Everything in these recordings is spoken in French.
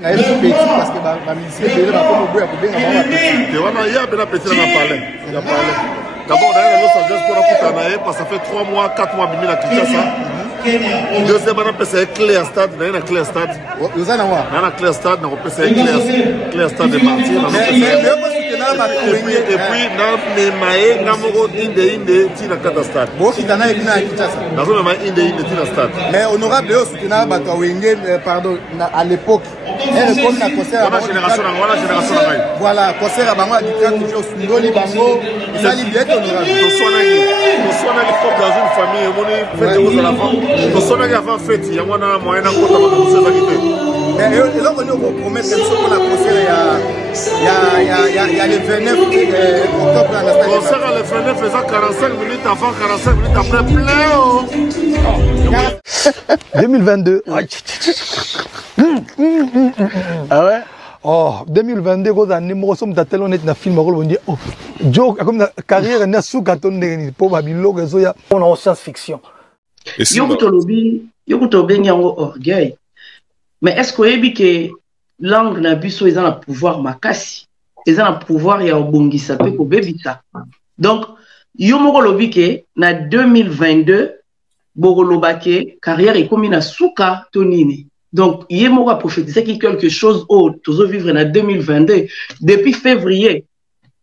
parce que ma ministre est là pour me d'abord, d'ailleurs, Los Angeles pour la Koutanae, parce que ça fait 3 mois, 4 mois, Bimina Kinshasa. Deuxième, on a passé Clear Stade, on a Clear Stade. On a Clear Stade, on a passé Clear Stade de Martyr. Et puis, on a Maé, on a Moro, Inde, Tina Kata Stade. Bon, si tu as Kinshasa. Dans le même Inde, Tina Stade. Mais honorable, pardon, à l'époque, elle répond à concert. Voilà, concert à Bango, à toujours Sundoli, Bango, ça libère honorable. On soit comme dans une famille, on est fait de la fin. On soit avant fête, il y a un moyen de mais là, on promet que nous sommes à concert, il y a le 29 octobre. Concert à le 29 faisant 45 minutes avant, 45 minutes après, plein. 2022. Ah ouais? Oh, 2022, quand on sommes tellement net na film, on dit oh, Joe comme la carrière n'a sous carton de probablement que ça on en science-fiction. Yokutobi orgueil. Mais est-ce que vous que langue na biso ils ont le pouvoir makasi, ils ont le pouvoir ya obongisa pe ko bebita. Donc yomoko lobi que na 2022 bogolobake carrière est comme na suka tonini. Donc, il y a prophétisé quelque chose autre, toujours vivre en 2022. Depuis février,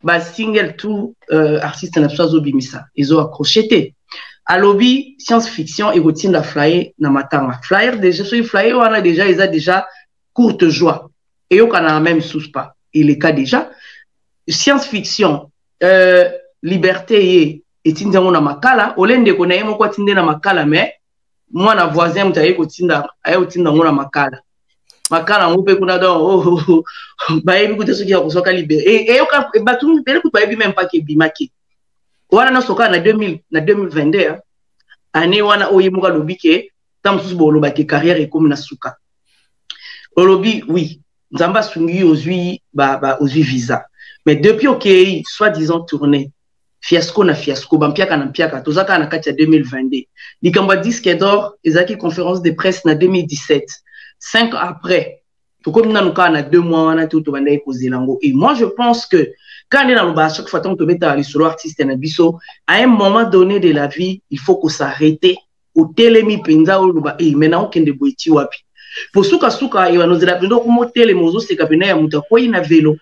bah, single tout artiste n'a pas obimisa. Ils ont accroché. À lobby, science-fiction, ils retiennent la flyer na matanga. Flyer, déjà, sur le flyer, on a déjà, ils ont déjà courte joie. Et on a la même sous pas. Il est cas déjà. Science-fiction, liberté, et tindango na makala. Olende konaye mo kwa tinde na makala, mais moi na voisin mutaye kotinda ayotinda ngona makala ngope kuna do bayebi kuta soki ya kosoka libéré et yoka batu bele ku bayebi même pas ke bimaki wana na soka na 2022 année wana oyemuka lobike tamsusu bolo ba ke carrière et comme na suka olobi oui nzamba sungi ozui ozui visa mais depuis OK soi-disant tournée fiasco na fiasco bampiaka na mpiaka tozaka na kati ya 2022 likamba disque d'or ezaki conférence de presse na 2017 5 ans après to comme na nuka na 2 mois wana tout to banda kozela ngo et moi je pense que quand on est dans le bas chaque fois tant to beta les solo artiste na biso à un moment donné de la vie il faut qu'on s'arrête au telemi penza o ba et maintenant kende boiti wapi pour suka suka et wanozela pendo ko motele mozo se kapena ya muta ko ina vélo.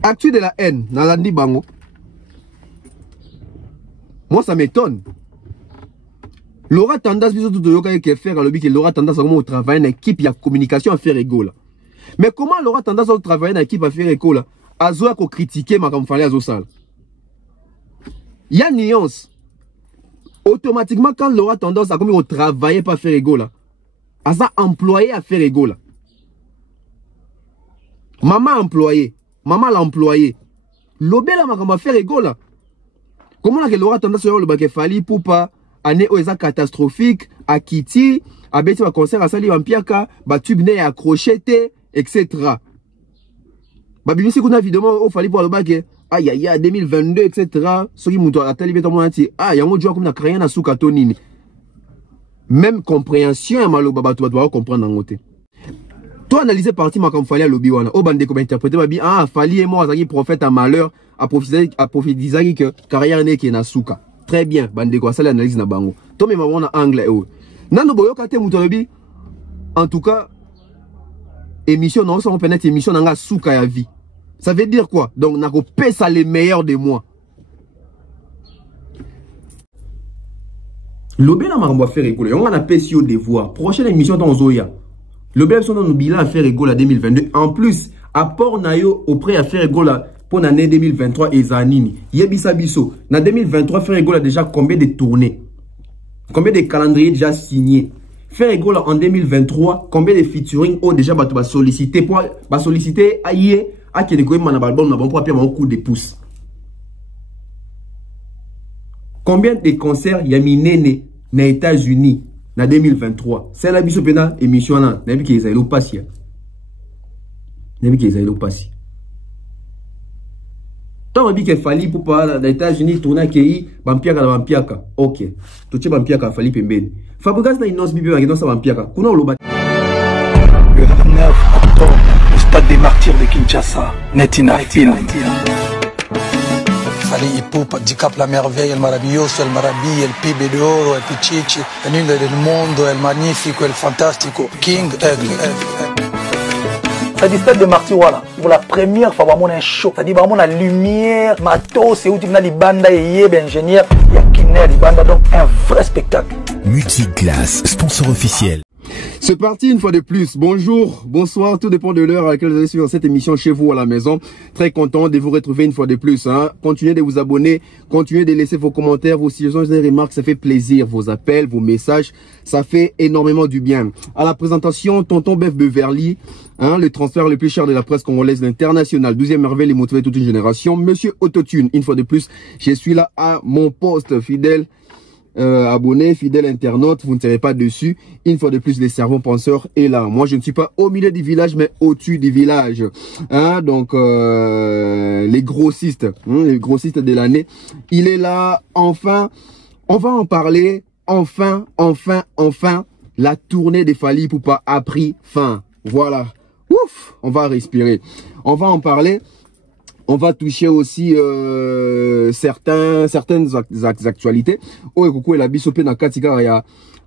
Actu de la haine, Nalandi Bango. Moi, ça m'étonne. L'aura tendance, bisous tout yoka qui faire à l'objet que l'aura tendance à travailler dans l'équipe, il y a communication à faire égal. Mais comment l'aura tendance à travailler dans l'équipe à faire égal? À zoa ko critiquer ma comme fallait à zosal. Il y a une nuance. Automatiquement, quand l'aura tendance à comme travailler pas faire égal, à ça employé à faire égal. Maman employé. Maman l'employé. L'obéla m'a fait rigolo. Comment on a l'aura tendance à le bac fali pour pas année où est catastrophique à Kitty, à Betty va concert à Sali Wampiaka, bah tube né accroché, etc. Bah bien si qu'on a évidemment au fali pour le bac aïe aïe aïe 2022 etc. Ce qui m'a tali bête mon anti ah y a un jour comme na créé na souka tonini. Même compréhension à malo baba tu dois comprendre en côté. Toi analyser partie ma comme fallait à lobby wana au bande comme interpréter babi ah fali et moi azaki prophète à malheur à prophétiser que carrière n'est qui na souka très bien bande quoi ça l'analyse na bango to me ma na anglais oh nano boyoka te muto lobby en tout cas émission non ça on peut émission nanga souka ya vie ça veut dire quoi donc na ko pesa les meilleurs de moi lobby na makambo faire école on a pesi au devoir prochaine émission dans Zoya. Le BF sont dans nos bilans à faire égal à 2022. En plus, apport nayo auprès à faire égal pour l'année 2023 et Zanini. Yebisa biso. Na 2023, faire égal a déjà combien de tournées? Combien de calendriers déjà signés? Faire Egola en 2023, combien de featuring ont déjà sollicité pour solliciter aïe à qui est mon album pour appuyer mon coup de pouce. Combien de concerts y a mis néné aux États-Unis en 2023? C'est la biso pena émission là, n'a vu qu'ils aient l'opassia. N'a vu qu'ils aient l'opassia. Tant on dit qu'il fallait pour pas les États-Unis tourner qui bampiaka la bampiaka. OK. Tout ce bampiaka fallait pembeni. Fabregas na inos bibi ba sa bampiaka. Kuna loba. Le 9 octobre, au stade des Martyrs de Kinshasa. Netina film. Fali Ipupa, Dicap la merveille, el maravilloso, el maravilla, el pibe de oro, el pichichi, el niño del mundo, el magnifico, el fantastico, King Egg. C'est-à-dire stade de Martyrs, voilà. Pour la première fois, vraiment un show. C'est-à-dire vraiment la lumière, matos, c'est où tu as les bandes et les ingénieurs, il y a Kiner, les bandes, donc un vrai spectacle. Multiglass, sponsor officiel. C'est parti une fois de plus. Bonjour, bonsoir, tout dépend de l'heure à laquelle vous allez suivre cette émission chez vous à la maison. Très content de vous retrouver une fois de plus. Hein. Continuez de vous abonner, continuez de laisser vos commentaires, vos suggestions, des remarques, ça fait plaisir. Vos appels, vos messages, ça fait énormément du bien. À la présentation, Tonton Bev Beverly, hein, le transfert le plus cher de la presse congolaise, l'international, 12e merveille, les motiver toute une génération. Monsieur Autotune, une fois de plus, je suis là à mon poste fidèle. Abonnés, fidèles internautes, vous ne serez pas dessus. Une fois de plus, les cerveaux penseurs est là. Moi, je ne suis pas au milieu du village, mais au-dessus du village. Hein, donc, les grossistes de l'année. Il est là, enfin. On va en parler. Enfin. La tournée des Fally Ipupa a pris fin. Voilà. Ouf, on va respirer. On va en parler. On va toucher aussi certaines actualités. Oh, coucou, la bisopé na katika ya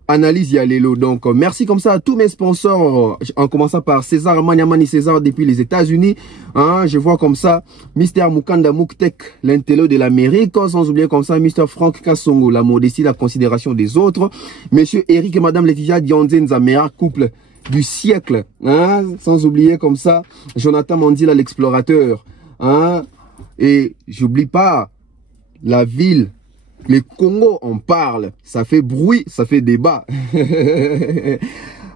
analyse ya lelo. Donc, merci comme ça à tous mes sponsors, en commençant par César Maniamani César depuis les États-Unis. Hein, je vois comme ça Mr. Mukanda Muktek, l'intello de l'Amérique. Sans oublier comme ça Mr. Frank Kassongo, la modestie, la considération des autres. Monsieur Eric et Madame Laetitia Diondze Nzamera, couple du siècle. Hein, sans oublier comme ça Jonathan Mandila, l'explorateur. Hein? Et j'oublie pas la ville, le Congo, on parle, ça fait bruit, ça fait débat.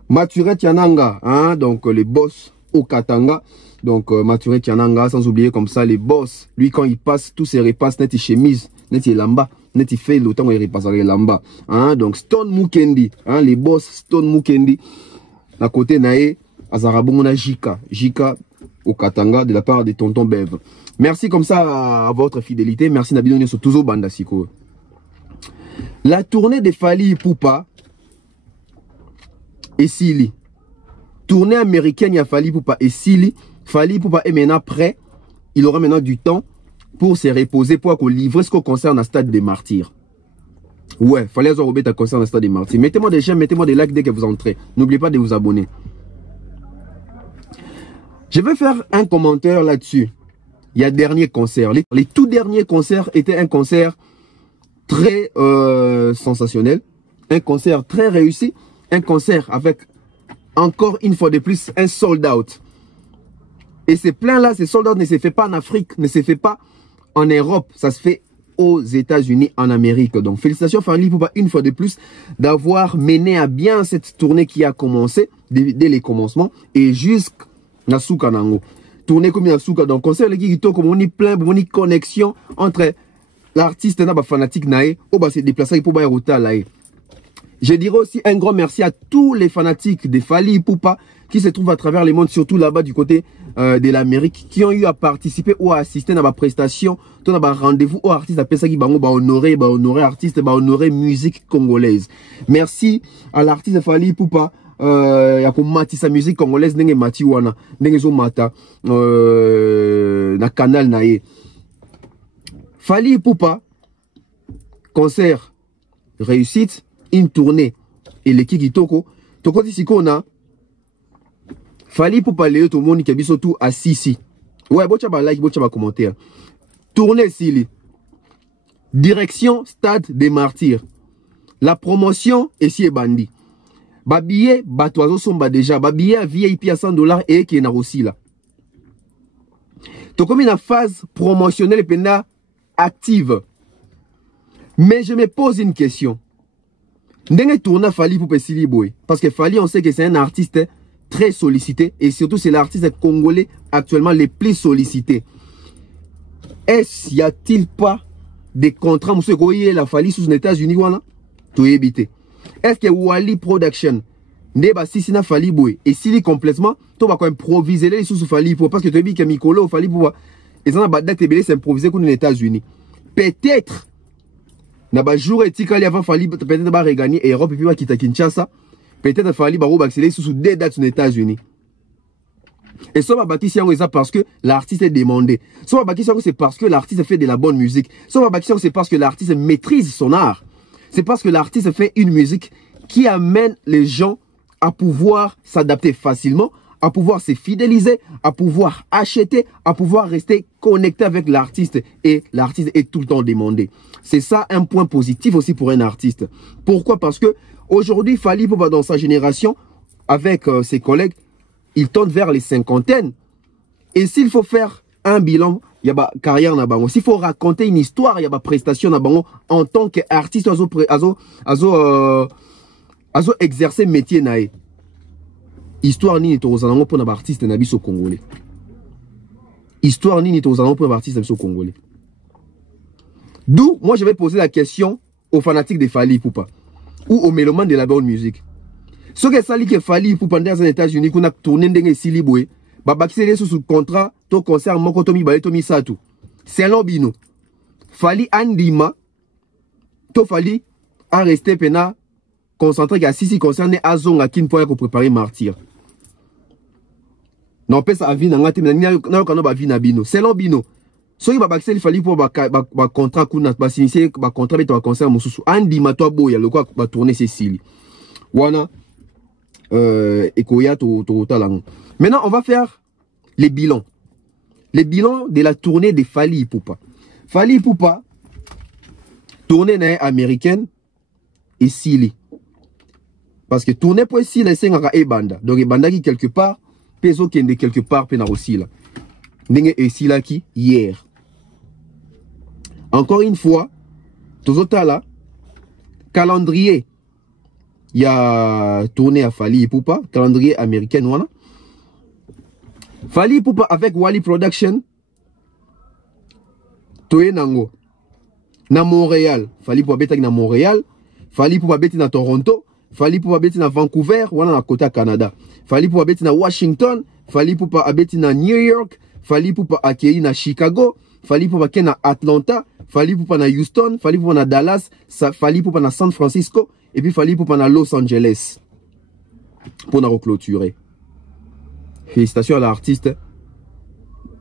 Maturette Yananga, hein? Donc les boss au Katanga, donc Maturette Yananga, sans oublier comme ça les boss, lui quand il passe, tous ses repasses, net chemise, net lamba, net il fait l'autant il repasse avec lamba. Hein? Donc Stone Mukendi, hein? Les boss Stone Mukendi, à côté nae, Azarabongona Jika au Katanga de la part de Tonton Bev. Merci comme ça à votre fidélité. Merci Nabidonio sur toujours Bandasiko. La tournée de Fally Ipupa et Sili. Tournée américaine, il y a Fally Ipupa et Sili. Fally Ipupa est maintenant prêt. Il aura maintenant du temps pour se reposer, pour qu'on livre ce qu'on concerne à Stade des Martyrs. Ouais, fallait avoir un concert à Stade des Martyrs. Mettez-moi des j'aime, mettez-moi des likes dès que vous entrez. N'oubliez pas de vous abonner. Je vais faire un commentaire là-dessus. Il y a dernier concert. Les tout derniers concerts étaient un concert très sensationnel. Un concert très réussi. Un concert avec, encore une fois de plus, un sold out. Et ces plans-là, ces sold out ne se fait pas en Afrique, ne se fait pas en Europe. Ça se fait aux États-Unis, en Amérique. Donc, félicitations Fally Ipupa une fois de plus d'avoir mené à bien cette tournée qui a commencé dès les commencements et jusqu'à Nasuka Nango. Tourner comme Nasuka, donc concert les qui comme on y plein, on y connexion entre l'artiste et la fanatique nae, on va se déplacer pour bailler route là. Je dirais aussi un grand merci à tous les fanatiques de Fally Ipupa qui se trouvent à travers le monde, surtout là-bas du côté de l'Amérique, qui ont eu à participer ou à assister à ma prestation, à ma rendez-vous aux artistes à Pessa qui va honorer artistes, honorer musique congolaise. Merci à l'artiste Fally Ipupa. Ya kumati sa musique congolaise ndenge mati wana ndenge zo mata na canal na ye. Fally Ipupa concert réussite, une tournée et l'équipe kitoko toko tisikona Fally Ipupa leo to moni kebiso tout à Sisi. Ouais, bocha ba like, bocha ba commentaire. Tournée Sili. Direction Stade des Martyrs. La promotion ici est bandi. Babillet, batoiseau somba déjà. Babillet à VIP à $100 et qui est na aussi là. Donc comme une phase promotionnelle et active. Mais je me pose une question. Ndenge tourna Fally Ipupa Sili Boy. Parce que Fally, on sait que c'est un artiste très sollicité. Et surtout, c'est l'artiste congolais actuellement le plus sollicité. Est-ce y a-t-il pas des contrats, monsieur Koye, la Fally sous les États-Unis, voilà? Tout éviter. Est-ce que Wally Production, Neba Sisina Fally Boy, et Sili complètement, tu vas improviser les sous Fally Ipupa, parce que tu as dit que Mikolo, Fally Ipupa, et ça n'a pas d'être s'improviser comme les États-Unis. Peut-être, n'a pas jour et tika avant Fally, peut-être pas regagner Europe et puis va quitter Kinshasa, peut-être Fally va accélérer sous des dates aux États-Unis. Et ça va bâtir ça parce que l'artiste est demandé. Ça va bâtir c'est parce que l'artiste fait de la bonne musique. Ça va bâtir c'est parce que l'artiste maîtrise son art. C'est parce que l'artiste fait une musique qui amène les gens à pouvoir s'adapter facilement, à pouvoir se fidéliser, à pouvoir acheter, à pouvoir rester connecté avec l'artiste. Et l'artiste est tout le temps demandé. C'est ça un point positif aussi pour un artiste. Pourquoi? Parce que aujourd'hui, Fally Ipupa dans sa génération, avec ses collègues, il tente vers les cinquantaines. Et s'il faut faire un bilan, il y a une carrière na bango. S'il faut raconter une histoire, il y a une prestation na bango en tant qu'artiste, exercer métier nae. Histoire ni to zanango pour na artiste na biso congolais. Histoire ni to zanango pour na artiste na biso congolais. D'où moi je vais poser la question aux fanatiques de Fally Ipupa ou aux mélomanes de la bonne musique. Ce que ça dit que Fally Ipupa pendant les États-Unis qu'on a tourné ndenge Sili Boy, babakisele sous contrat to concert moko to mibale to misatu. C'est l'obino. Fally andima to Fally a resté pena concentré qu'à sisi concerne azonga kin pour préparer martyr. Non pesa avi na ngati na kana ba vi na bino. C'est l'obino. So yi babakisele Fally pour ba contrat kuna ba signer ba contrat beto concert mususu andima to boya le quoi ba tourner Sili. Wana maintenant, on va faire les bilans. Les bilans de la tournée de Fally Ipupa. Fally Ipupa, tournée américaine et Sili. Parce que tournée pour Sili, c'est un Ebanda. Donc Ebanda qui quelque part, peso qui est quelque part, pena aussi là. N'est et Sili qui hier. Encore une fois, tout là, calendrier. Il y a tourné à Fally Ipupa, calendrier américain, voilà. Fally Ipupa avec Wally Production. Toé Nango. Na Montréal. Fally Ipupa beti na Montréal. Fally Ipupa beti na Toronto. Fally Ipupa beti na Vancouver, voilà na côté Canada. Fally Ipupa beti na Washington. Fally Ipupa beti na New York. Fally Ipupa akei na Chicago. Fally Ipupa ke na Atlanta. Fally Ipupa na Houston. Fally Ipupa na Dallas. Fally Ipupa na San Francisco. Et puis Fally Ipupa na Los Angeles. Pour nous clôturer. Félicitations à l'artiste.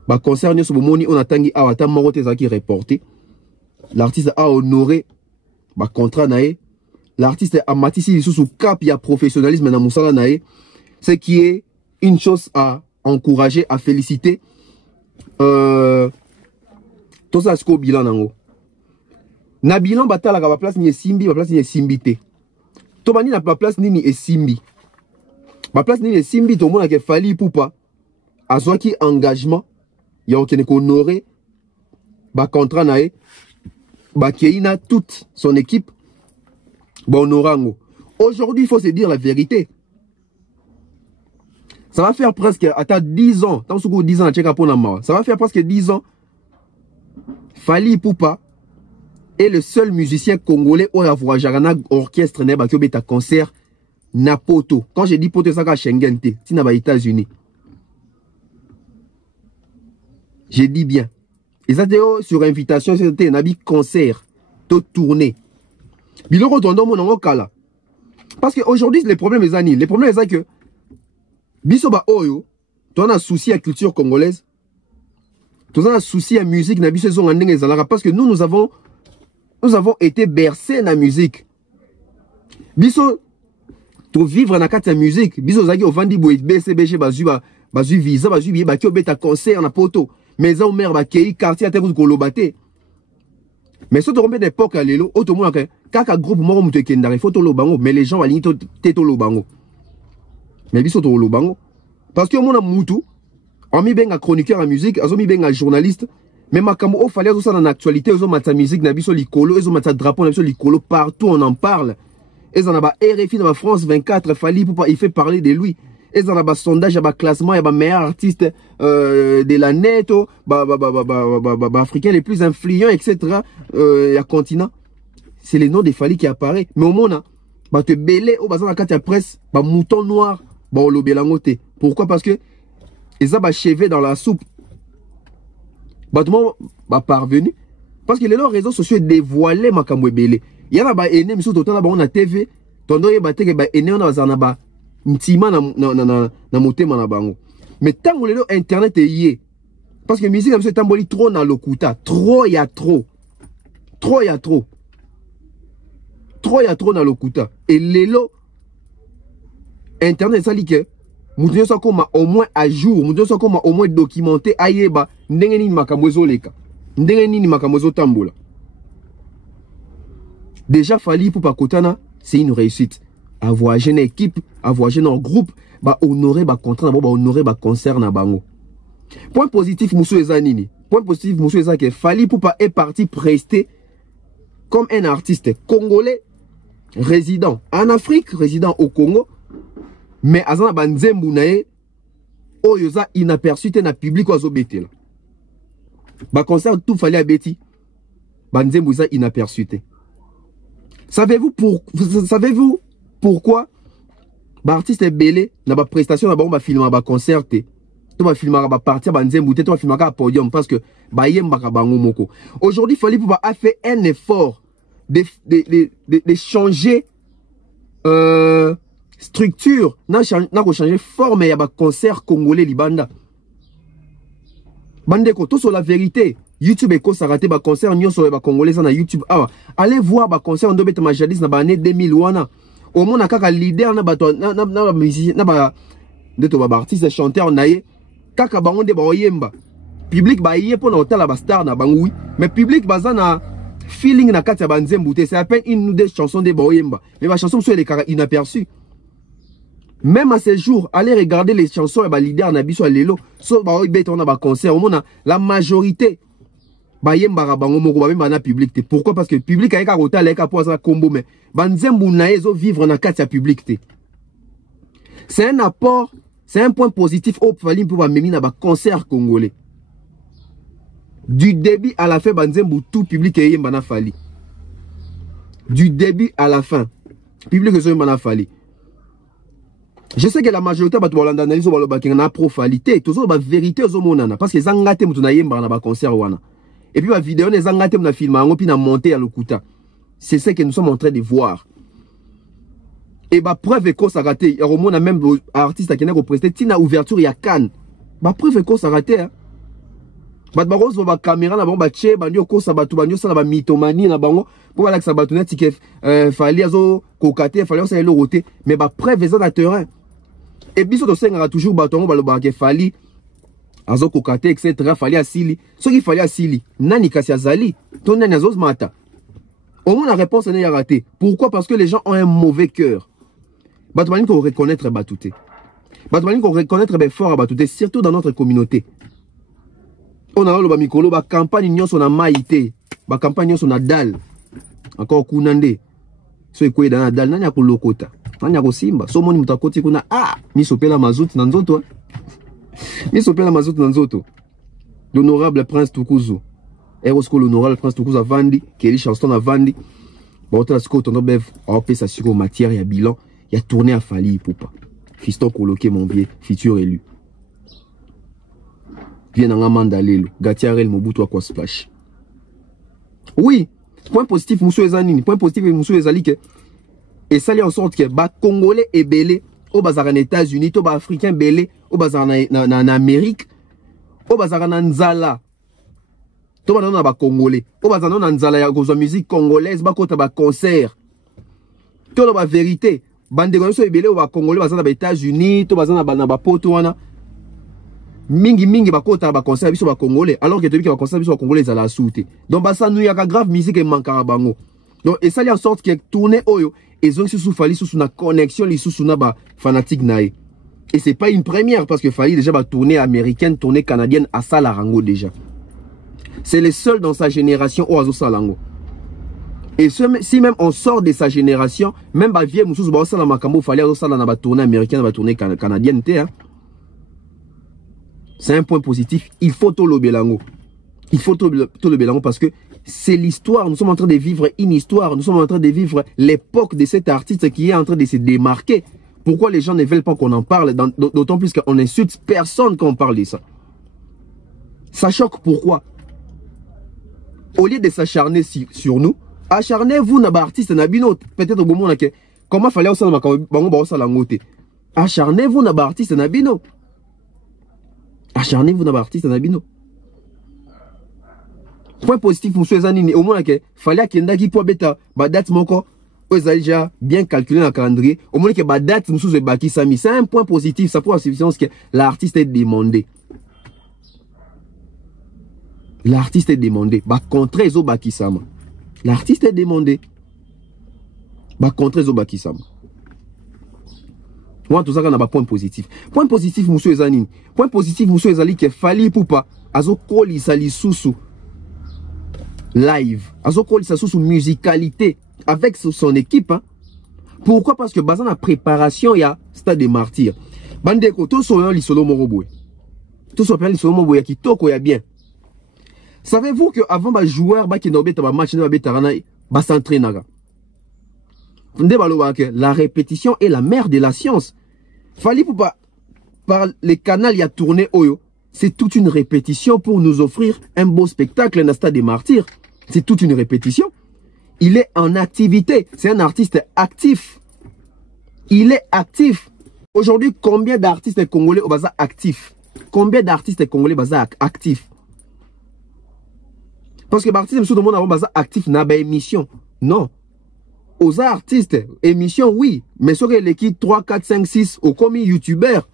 Bah concernant ce moment, on a tangi à wata morote zaki reporté. L'artiste a honoré bah contrat nae. L'artiste a matissé sous cap il y a professionnalisme na musala nae. Ce qui est une chose à encourager, à féliciter. Tout ça c'est bilan nango. Na bilan batala ka ba place ni simbi, ba place ni simbité. Tobani na pa place nini esimbi. Ba place nini esimbi to mona ke Fally Ipupa azwaki engagement ya okene ko honorer ba contrat nae ba keina toute son équipe ba honorango. Aujourd'hui, il faut se dire la vérité. Ça va faire presque à 10 ans, tant que 10 ans ça va faire presque 10 ans. Fally Ipupa est le seul musicien congolais où il y a un orchestre qui a un concert na poto. Quand je dis poto, c'est à Schengen, c'est aux États-Unis. Je dis bien. Et ça, c'est sur invitation, c'était un concert, tout tourné. Biloko tondo mon kala. Parce qu'aujourd'hui, les problèmes les années, les problèmes c'est que bisoba oyo, tu as un souci à la culture congolaise. Tu as un souci à la musique, parce que nous avons été bercés dans la musique. Biso, tu vivre dans la musique. Biso, zaki, au vandi boy, BCBG, bazu visa, bazu biye, baki, obeta concert, na poto. Mais on mère, baki, quartier, à terre, kolobate. Mais si tu as des époques à l'élo, kaka groupe, moi, on te kendare, faut lobango, mais les gens, aligné, t'es lobango. Mais biso, to lobango. Parce que mon amoutou, on mi benga chroniqueur en musique, on mi benga journaliste. Mais ma camo, il fallait ça dans l'actualité, ils ont ma musique, nabiso likolo, ils ont ma drapeau, nabiso likolo, partout on en parle. Ils en a RFI dans France 24, Fally Ipupa, il fait parler de lui. Ils en a sondage, il y a classement, il y a meilleur artiste de la net, africain les plus influents, etc. Il y a continent. C'est les noms de Fally qui apparaissent. Mais au monde, bah te belé au bazar la presse, bah mouton noir, bah on l'obelangote. Pourquoi? Parce que ils ont chevé dans la soupe. Bah tout le monde bah parvenu. Parce que les réseaux sociaux dévoilés ma kamwe belé. Il y a ba ene miso total ba on a TV. Tondo ye ba teke ba ene on a bazana ba ntima na motema na bango. Mais tant que les internet est yé. Parce que musique comme ça tamboli trop na lokuta. Trop y a trop. Trop y a trop. Trop y a trop dans le kuta. Et l'élo, internet, ça dit que, nous devons comme au moins à jour, nous devons comme au moins documenté, aïeba, n'engeni makamozo leka, n'engeni makamozo tambola. Déjà, Fally Ipupa Kotana, c'est une réussite. Avoir une équipe, avoir un groupe, bah honorer, bah contrat, bah honorer, bah concert na bango. Point positif, Moussou Ezanini. Point positif, Moussou Ezanini, que Fally Ipupa est parti prester comme un artiste congolais résident en Afrique, résident au Congo, mais azana banzembu nae oyoza inaperçu te na public ozo betela. Ba concert tout fallait abeti. Banzembu za inaperçu te. Savez-vous pourquoi ba artiste belé na ba prestation na ba filma ba concert te. To ba filma ba partir banzembu te to ba filma ka podium parce que ba yemba ka bango moko. Aujourd'hui Fally Ipupa a fait un effort de changer structure, n'a changer forme, il y a un concert congolais libanda. Bandeko, tout sur la vérité. YouTube et ça raté un concert, nous sur les congolais dans YouTube. Ah, allez voir un concert en 2010 dans l'année 2001. Au moins, on a un leader, na musicien, na artiste, chanteur, naïe, kaka bango de baoyemba. Public ba yé pour l'hôtel la star na bangoui, mais public bazana feeling na kati ya banzembu te, c'est à peine une ou deux chansons de Boyemba. Mais ma chanson sont les inaperçues. Même à ces jours, allez regarder les chansons et ba leader na biso lelo, so ba bet on a ba concert, au moins la majorité Bayemba rabango moko ba même na public te. Pourquoi? Parce que public a ka kota leka pour ça combo mais banzembu na ezo vivre na kati ya public te. C'est un apport, c'est un point positif au Fally Ipupa memi na ba concert congolais. Du début à la fin, Banzembu, tout public est yemba na Fally. Du début à la fin, public est yemba na Fally. Je sais que la majorité de les analyse na pro-Fally, toujours la vérité aux monana parce que zangate mutuna yemba na ba concert wana. Et puis la vidéo les zangate na film en puis na monter à l'okuta. C'est ce que nous sommes en train de voir. Et bah preuve que ça raté, on a même artiste qui n'a représenté tina ouverture ya Cannes. Bah preuve que ça raté hein. Bat bagos ba caméra na bango ba che bandio ko sabatu bandio sala ba mitomanie na bango pour la sabatu net que Fally azo kokate Fally ça le roté mais ba preuve ça na terrain et biso to senga toujours batongo ba lo ba ke Fally azo kokate etc. Fally asili ce qui Fally asili nani kasi azali ton nani azo mata au moins la réponse n'est ratée. Pourquoi? Parce que les gens ont un mauvais cœur. Batomani ko reconnaître batouté batomani ko reconnaître be fort batouté surtout dans notre communauté. On a le mikolo ba campagne nyonso na maïté ba campagne nyonso na dal encore kunande so ekwe na dal nanya ko lokota nanya ko simba so moni mutakoti kuna misopela mazout na nzoto misopela mazout na nzoto l'honorable prince Tukuzu erosko l'honorable prince Tukuzu avandi keli chanson avandi ba otala siko tondo bev a pesa siko matière ya bilan ya tourné à Fally Ipupa fiston coloqué mon vieux futur élu. Vient en Amandalelo, Gatiarel Mobutu à quoi splash. Oui, point positif, Moussou Ezanini, point positif, Moussou Ezali que, et ça en sorte que, bah, Congolais et belé, au bazar en États-Unis, au bazar africain belé, au bazar en Amérique, au bazar en Nzala, au bazar en Congolais, au bazar en Nzala, ya gozo musique congolaise, bah, côté bah, concert, tout la vérité, bande de gonzo et belé, au bazar Congolais, bazar en États-Unis, au bazar en Poto, mingi bakota ba concert biso ba congolais alors que tobiki ba concert biso ba congolais à la soute donc ba ça nous y a grave musique et mankara bango donc et ça li en sorte que tourner oyo et zo sous Fally sous na connexion li sous na ba fanatique nae et c'est pas une première parce que Fally déjà ba tournée américaine tournée canadienne à Salarango déjà c'est le seul dans sa génération au azo Salango Et si même on sort de sa génération, même bah vieux Moussous bah ça la makambo fallait ça dans la tournée américaine, la tournée canadienne hein. C'est un point positif. Il faut tout le Bélango. Il faut tout le Bélango parce que c'est l'histoire. Nous sommes en train de vivre une histoire. Nous sommes en train de vivre l'époque de cet artiste qui est en train de se démarquer. Pourquoi les gens ne veulent pas qu'on en parle? D'autant plus qu'on insulte personne quand on parle de ça. Ça choque pourquoi? Au lieu de s'acharner sur nous, acharnez-vous dans l'artiste Nabino. Peut-être au moment où comment fallait aussi acharnez-vous dans l'artiste Nabino. Acharnez-vous dans l'artiste Nabino. Point positif, monsieur Zanini, au moins que fallait qu'il y ait pour bêta, bah date mon corps, vous avez déjà bien calculé dans le calendrier, au moins que bah date monsieur Baki Sami, c'est un point positif, ça prouve la suffisance que l'artiste est demandé. L'artiste est demandé, bah contre les Baki Sama. L'artiste est demandé, bah contre les Baki Sama. Moi tout ça qu'on a pas point positif. Point positif, monsieur Zanini. Point positif, monsieur Zali que fallait pour pas, azo koli sali sousou. Live, Azokoli ça sous musicalité avec son équipe. Hein. Pourquoi? Parce que basant la préparation, il y a Stade des Martyrs. Bandeko, tout soyons les solo moroboué. Tout soyons les solo moroboué qui toko ya bien. Savez-vous que avant les joueurs qui n'ont pas match de s'entraîner. La répétition est la mère de la science. Fallait pour pas par les canaux il y a tourné Oyo. C'est toute une répétition pour nous offrir un beau spectacle dans le Stade des Martyrs. C'est toute une répétition. Il est en activité. C'est un artiste actif. Il est actif. Aujourd'hui, combien d'artistes congolais au bazar actifs? Combien d'artistes congolais au bazar actifs? Parce que l'artiste, tout le monde a bazar actif n'a pas émission. Non. Aux artistes, émission, oui. Mais sur l'équipe 3, 4, 5, 6, au commis youtubeur.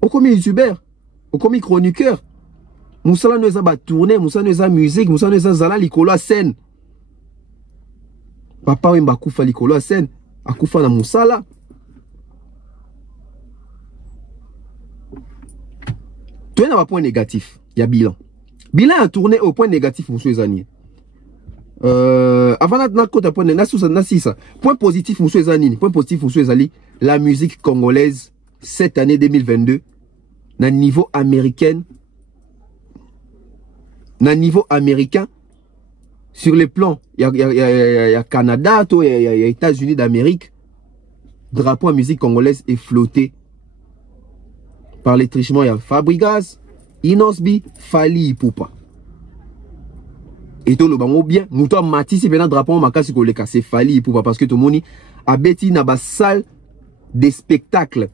Au commis youtubeur. Au commis chroniqueur. Moussala nous a tourné, Moussala nous a musique, Moussala nous a zala likolo scène. Papa wemba kufa likolo scène, akufa na Moussala. Tout n'a pas point négatif, il y a bilan. Bilan a tourné au point négatif monsieur Zani. Avant na kota point na point positif monsieur Zani, point positif monsieur Zali, la musique congolaise cette année 2022 na niveau américain. Dans niveau américain, sur les plans, il y a Canada, il y a États-Unis d'Amérique, drapeau à musique congolaise est flotté par les trichements. Il y a Fabregas, Inosbi, Fali Ipupa. Et tout le bango bien, Mouton Matisse, c'est un drapeau makasi koleka, c'est Fali Ipupa parce que tout le monde a bêti na ba salle de spectacle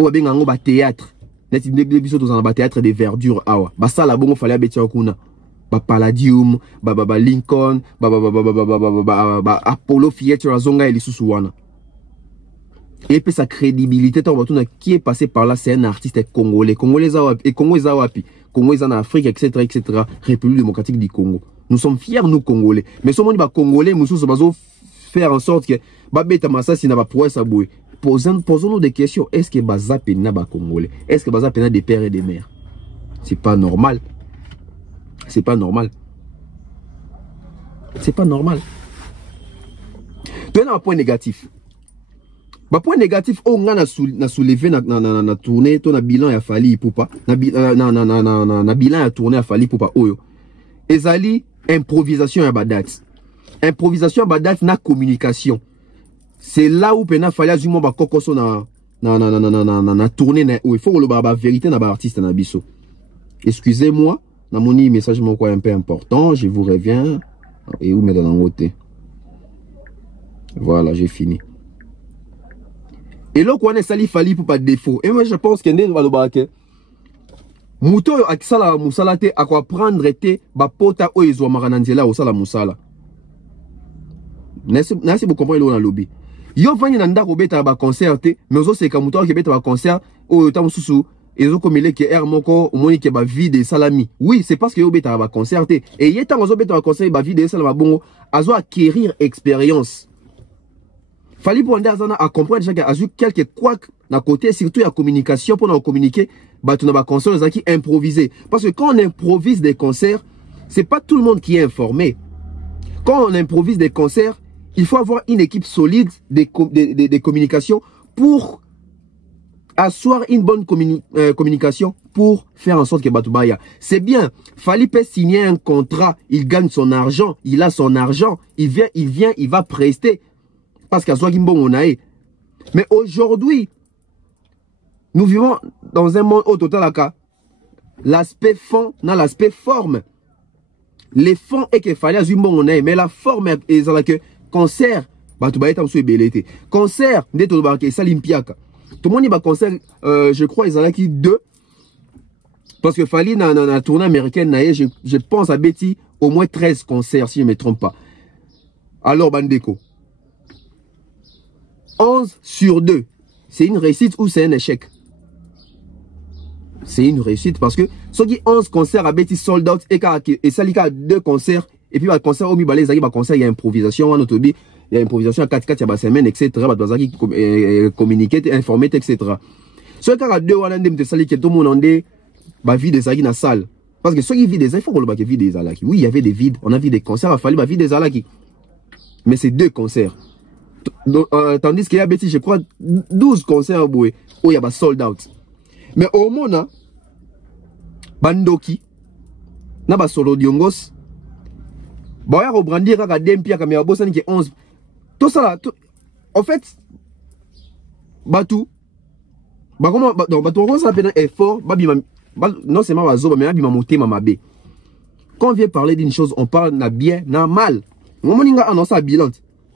ou bien un théâtre. Net biso dans un théâtre de verdure awa ba ça la bongo fallait abetia kuna ba Palladium ba Lincoln ba Apollo Theatre azonga et lisusu wana et puis sa crédibilité tant batuna qui est passé par là c'est un artiste congolais awa et Congo wapi Congo en Afrique etc. République démocratique du Congo. Nous sommes fiers nous congolais mais ce monde ba congolais mususu bazo faire en sorte que ba beta masasi na ba prouesse aboué. Posons-nous des questions. Est-ce que Baza Pena ba Congolais? Est-ce que Baza Pena des pères et des mères? C'est pas normal. C'est pas normal. C'est pas normal. Tu as un point négatif. Ba point négatif, on a soulevé na tournée, ton bilan a fallu pour pas. Na bilan a tourné a fallu pour pas. Oyo. Ezali improvisation à Badat. Improvisation à Badat na communication. C'est là où pena fallait azumo ba kokoso na tournée où il faut le vérité na ba artiste na biso. Excusez-moi, na moni message mon quoi un peu important, je vous reviens et où mettre dans côté. Voilà, j'ai fini. Et là qu'on est sali fali pour pas de défaut. Et moi je pense que ndé va le baké. Muto akisala musala te akwa prendre te ba pota o ezwa marananzela o sala musala. Nasi vous comprenez le lobby. Yo vani nanda ko beta ba concert te mais ozo seka muto ke beta ba concert o ta mususu ezo komele ke air moko omoni ke ba vie de salami. Oui, c'est parce que yo beta ba concert te et yeta ozo beta ba concert ba vie de salama bongo azo acquérir expérience. Fallait pour Andazana à comprendre déjà qu'il y a quelques couacs d'un côté, surtout la communication pour nous communiquer, bah tu n'as pas concert qui improviser. Parce que quand on improvise des concerts, c'est pas tout le monde qui est informé. quand on improvise des concerts, il faut avoir une équipe solide des communications pour asseoir une bonne communication pour faire en sorte que Batubaya. C'est bien, Fally peut signer un contrat, il gagne son argent, il a son argent, il vient, il va prester. Parce qu'à soi on a. Mais aujourd'hui, nous vivons dans un monde au total l'aspect fond, dans l'aspect forme. Les fonds est qu'il fallait on a, mais la forme est que concert, Batubaya tam sou belete. Concert, d'être barqué Salimpiaka. Tout le monde va concert, je crois, ils en ont qui 2. Parce que Fally dans la tournée américaine, je pense à Betty, au moins 13 concerts, si je ne me trompe pas. Alors, Bandeko. 11 sur 2. C'est une réussite ou c'est un échec? C'est une réussite parce que ceux qui 11 concerts à Betty sold out et ça, il y a 2 concerts. Et puis, le concert, il y a improvisation, il y a improvisation à 4 il y a semaine, etc. Il y a communiquer, informer, etc. Ceux qui ont 2 tout le monde a vu des alaki dans la salle. Parce que ceux qui vivent des il faut qu'on le vide des alaki. Oui, il y avait des vides. On a vu des concerts, il a fallu vide des alaki. Mais c'est 2 concerts. Tandis qu'il y a, je crois, 12 concerts où il y a sold out. Mais au moins, Bandoki, na solo diongos, il y a rebrandir à Dempia, mais il y a 11. Tout ça là, en fait, Batou, comment, Batou, on s'appelle effort, non seulement Bazo, mais il m'a monté ma bé. Quand on vient parler d'une chose, on parle na bien, na mal. On a annoncé à bilan.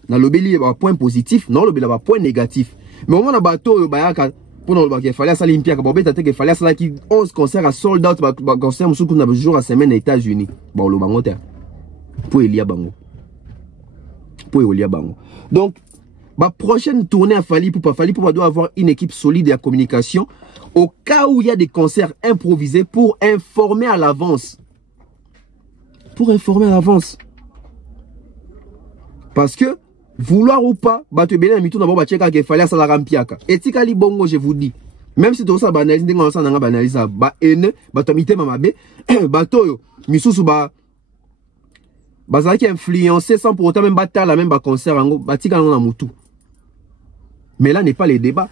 Na lobeli un point positif, non lobeli un point négatif. Mais on a bateau pour nous il fallait ça Olympia il fallait ça qui 11 concerts à sold out concert musuku na jour à semaine aux États-Unis. Bon le bango terre. Pour Elia bango. Pour Elia bango. Donc ma prochaine tournée à Fally Ipupa doit avoir une équipe solide et à communication au cas où il y a des concerts improvisés pour informer à l'avance. Pour informer à l'avance. Parce que vouloir ou pas, tu bien mis tout d'abord checker qu'il fallait ça la rampiaka. Et tikali bongo je vous dis, même si tout ça banalise ndenge ça nanga banalise ba ene, ba to mité mamabe, ba toyo, misusu ba ça qui influencé sans pour autant même battre la même ba concert ango, ba tikali na mutu. Mais là n'est pas les débats.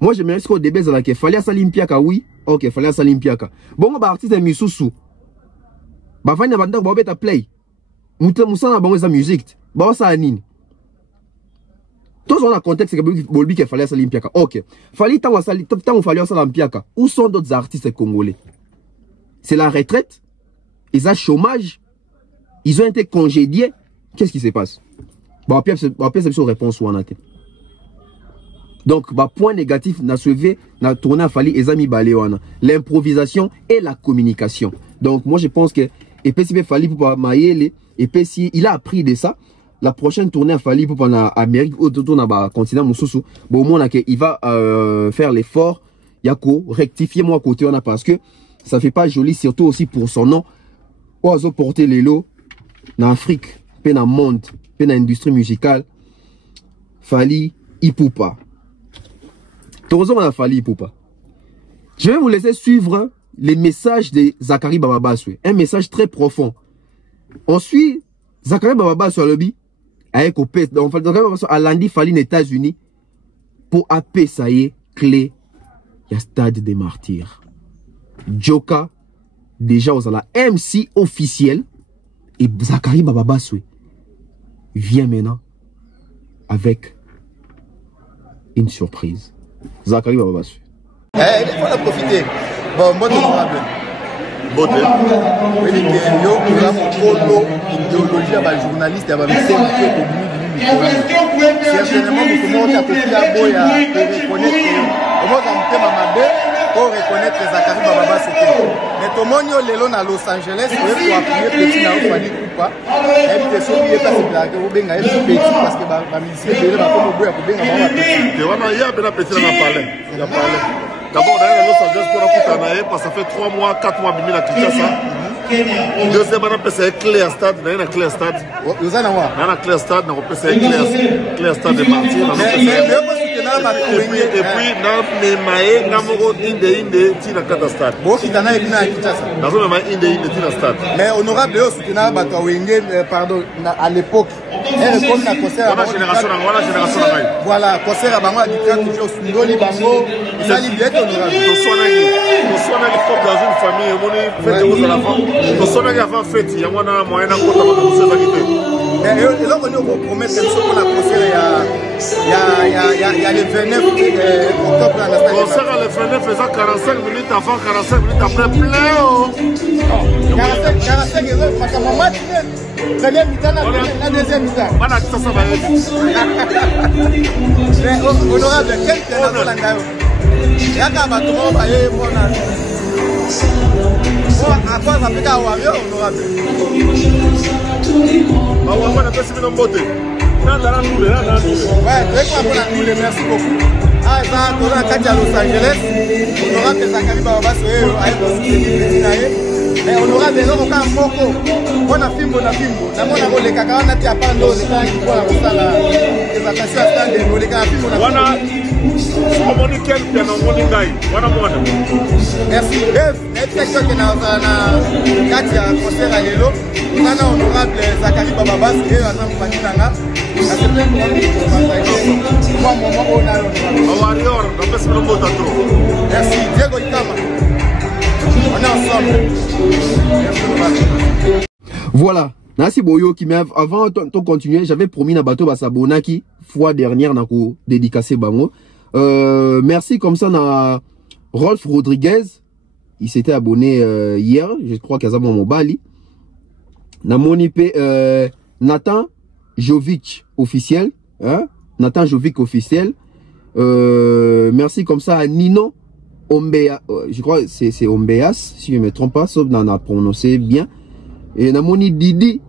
Moi je me reste au débat là qu'il fallait ça limpiaka oui, OK, fallait ça limpiaka. Bongo ba artiste misusu. Ba fanya banda ba beta play. Musa na bongo sa musique. Ba ça nini? Tous on a contexte que Bolbi qu'il fallait ça l'Olympiaka. OK. Fallait tant fallait ça l'Olympiaka. Où sont d'autres artistes congolais? C'est la retraite. Ils ont chômage. Ils ont été congédiés. Qu'est-ce qui se passe? Bon, c'est une réponse ou en a. Donc, point négatif n'a sauvé n'a tourné à Fally et amis baléwana. L'improvisation et la communication. Donc, moi je pense que et puis si Fally pour mailler et puis si il a appris de ça. La prochaine tournée à Fally pour en Amérique ou tout on a continent Moussousou. Bon, au moins il va faire l'effort. Yako rectifier moi côté on a parce que ça fait pas joli surtout aussi pour son nom. Oiseau porter les lots en Afrique, puis dans le monde, puis dans l'industrie musicale. Fally Ipupa. Toujours on a Fally Ipupa. Je vais vous laisser suivre les messages de Zakari Bababaswe. Un message très profond. On suit Zakari Bababaswe à lobby. Avec OP, donc à lundi Fally aux États-Unis pour appeler ça y est clé. Il y a Stade des Martyrs. Joka déjà aux la MC officiel et Zakari Bababaswe vient maintenant avec une surprise. Zakari Bababaswe. Il faut en profiter. Bon, moi, je problème. Beauté. Oui, il y a une idéologie à la journaliste et à la certainement, nous commençons à copier à Boya pour reconnaître les Zakari Bababaswe. Mais tout le monde est à Los Angeles pour appuyer petit dans le Fally Ipupa. Et puis, c'est oublié parce que la Robin a petit parce que la musicien est là pour Boya pour bien avoir petit. Il y a un petit qui a parlé. D'abord, on est à Los Angeles pour la parce que ça fait 3 mois, 4 mois, Bimi la Kinshasa. Deuxième, on a fait Clear Stade, on a Clear Stade. On a Clear Stade, on a fait Clear Stade de Martyr. Et puis, Namae, Namoro, Inde, Tina Katastad. Bokitana et Bina Kitasa. Nazo Nama Inde, Tina Stad. Mais honorable Léo Soutina Batawenge, pardon, à l'époque, elle répond à concert. Voilà, concert à Bango, à Ditra, toujours Sundoli, Bango, ils allaient bien honorable. Nous sommes dans une famille, on fait des choses à la fin. Nous sommes avant fête, il y a un moyen de et là, on promet que nous avons il y a le 29 octobre. Le concert à le 29 faisant 45 minutes avant, 45 minutes après, plein. 45 minutes, parce que maman, première mi-temps, la deuxième mi-temps. Voilà, ça va être. Mais honorable, quel que soit l'angayo. Il y a un bâtiment, il y a un bon. À quoi ça fait un warrior, honorable? Merci beaucoup. Ah, ça, on a Los Angeles. Honorable Zakari Baba Soye, mais honorable des gens qui ont on a film, on a film. On a les caca, on a tia pando, les gars qui voient les attaches à stand, les gars film, on a merci. Section qui n'a pas concert à l'élo. On a honorable Zakari Baba Soye, à Nampananga. Merci, Diego Itama. On est ensemble. Voilà. Merci Boyo qui m'a avant de continuer, j'avais promis à Bato Basabonaki fois dernière na ko dédicacé bango. Merci comme ça na Rolf Rodriguez, il s'était abonné hier, je crois qu'à mon Mobali. Na monipe Nathan Jovic officiel, hein? Nathan Jovic officiel. Merci comme ça à Nino Ombea, je crois que c'est Ombeas, si je ne me trompe pas, sauf dans la prononcé bien. Et Namoni Didi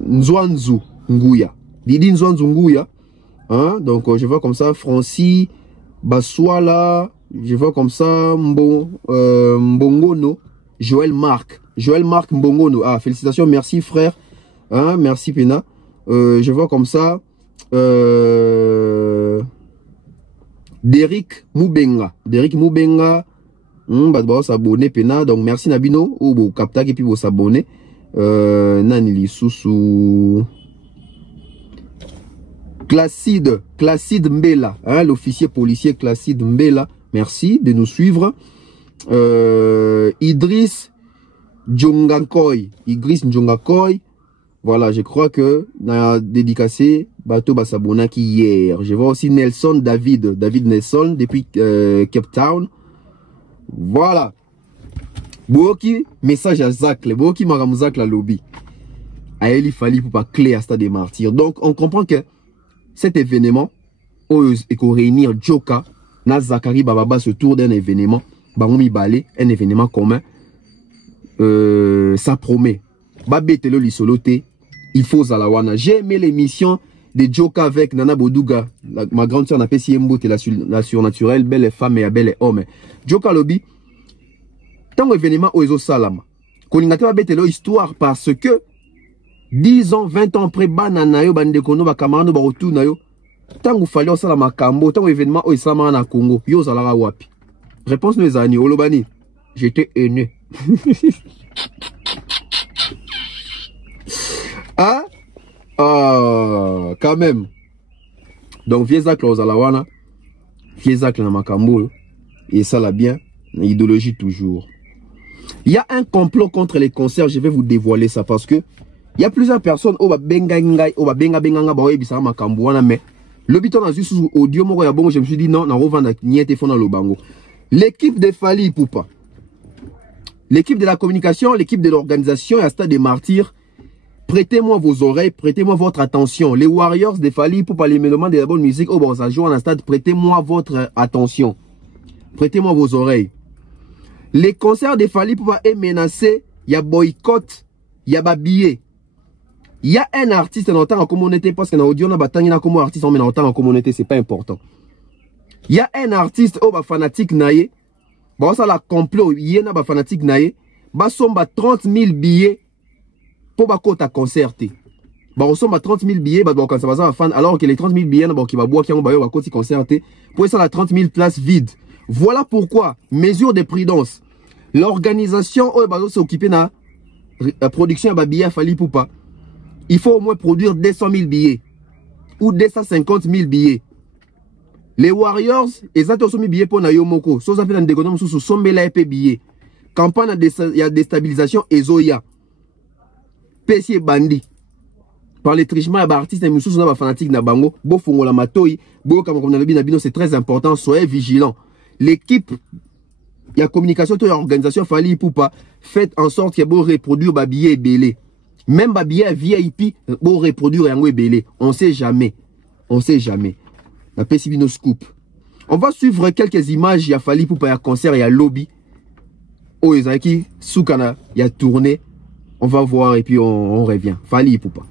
Nzwanzu Nguya. Didi Nzwanzu Nguya. Hein? Donc je vois comme ça Francis Baswala, je vois comme ça Mbongono, Joël Marc Mbongono. Ah, félicitations, merci frère. Hein? Merci Pena. Je vois comme ça Derrick Moubenga, bah s'abonner Pena, donc merci Nabino ou bo capta qui puis vous s'abonner. Nani li sous Classide Mbela, hein, l'officier policier Classide Mbela, merci de nous suivre. Idriss Djongakoy, voilà, je crois que n'a dédicacé Bato Basabonaki hier. Je vois aussi Nelson David Nelson depuis Cape Town. Voilà. Boki message à Zak, Boki Maram Zak la lobby. Aeli Fali pour pas clé à Stade des Martyrs. Donc on comprend que cet événement et qu'on réunir Joka na Zakari Bababa ce tour d'un événement Bangomi Balé, un événement commun. Ça promet. Babetelo lisoloté. Il faut Zalawana. J'ai aimé l'émission de Joka avec Nana Bodouga. Ma grande soeur n'a pas si mbote la surnaturelle, belle femme et belle homme. Joka Lobby. Tant événement Oezo Salama. Koningate babetelo histoire parce que 10 ans, 20 ans après, bananayo, bandekono, bakamarano, barotou nayo. Tant qu'il fallait au Salama Kambo, tant événement Oezo Salama na Congo. Yo Zalara wapi. Réponse nous ani. Olobani. J'étais aîné. Ah, quand même. Donc, Viezak la Ozalawana, Viezak la Makambo, et ça l'a bien, l'idéologie toujours. Il y a un complot contre les concerts, je vais vous dévoiler ça parce que il y a plusieurs personnes, mais le biton a juste audio, je me suis dit non, l'équipe de Fali Poupa, l'équipe de la communication, l'équipe de l'organisation et à Stade des Martyrs. Prêtez-moi vos oreilles, prêtez-moi votre attention. Les Warriors de Fali pour parler mélomanes de la bonne musique, oh bon, ça joue en stade, prêtez-moi votre attention. Prêtez-moi vos oreilles. Les concerts de Fali pour être menacés, il y a boycott, il y a babillé. Il y a un artiste dans la communauté, parce que dans l'audio, on a comme artiste en en communauté, c'est pas important. Il y a un artiste, oh, bah, fanatique naïe. Bah, ça la complot, il y a un fanatique naïe. Bah, somba 30 000 billets. Pour ba kota concerté. Bah, on somme à 30 000 billets, bah, quand ça va fan, alors que les 30 000 billets, bah, qui va boire, qui va côté concerté, pour ça, la 30 000 places vides. Voilà pourquoi, mesure de prudence. L'organisation, bah, s'occuper de la production, bah, billets, fallait pour pas. Il faut au moins produire 200 000 billets. Ou 250 000 billets. Les Warriors, ils ont aussi mis billets pour Nayomoko. Sauf que dans des économies, sous sombela et billets. Campagne de déstabilisation et Zoya. PC Bandi. Par les trichements et les artistes, les fanatiques de Bango, Bofongo la Matoi, c'est très important, soyez vigilants. L'équipe, il y a communication, il y a organisation, fallait pour pas, faites en sorte qu'il y ait reproduire les billets et belé. Même les billets VIP, pour reproduire et belé. On ne sait jamais. On ne sait jamais. La PCB scoop. On va suivre quelques images, il y a fallu pour pas, il y a concert, il y a lobby. Oh, il y a qui, Soukana, il y a tourné. On va voir et puis on revient. Fallait pour pas.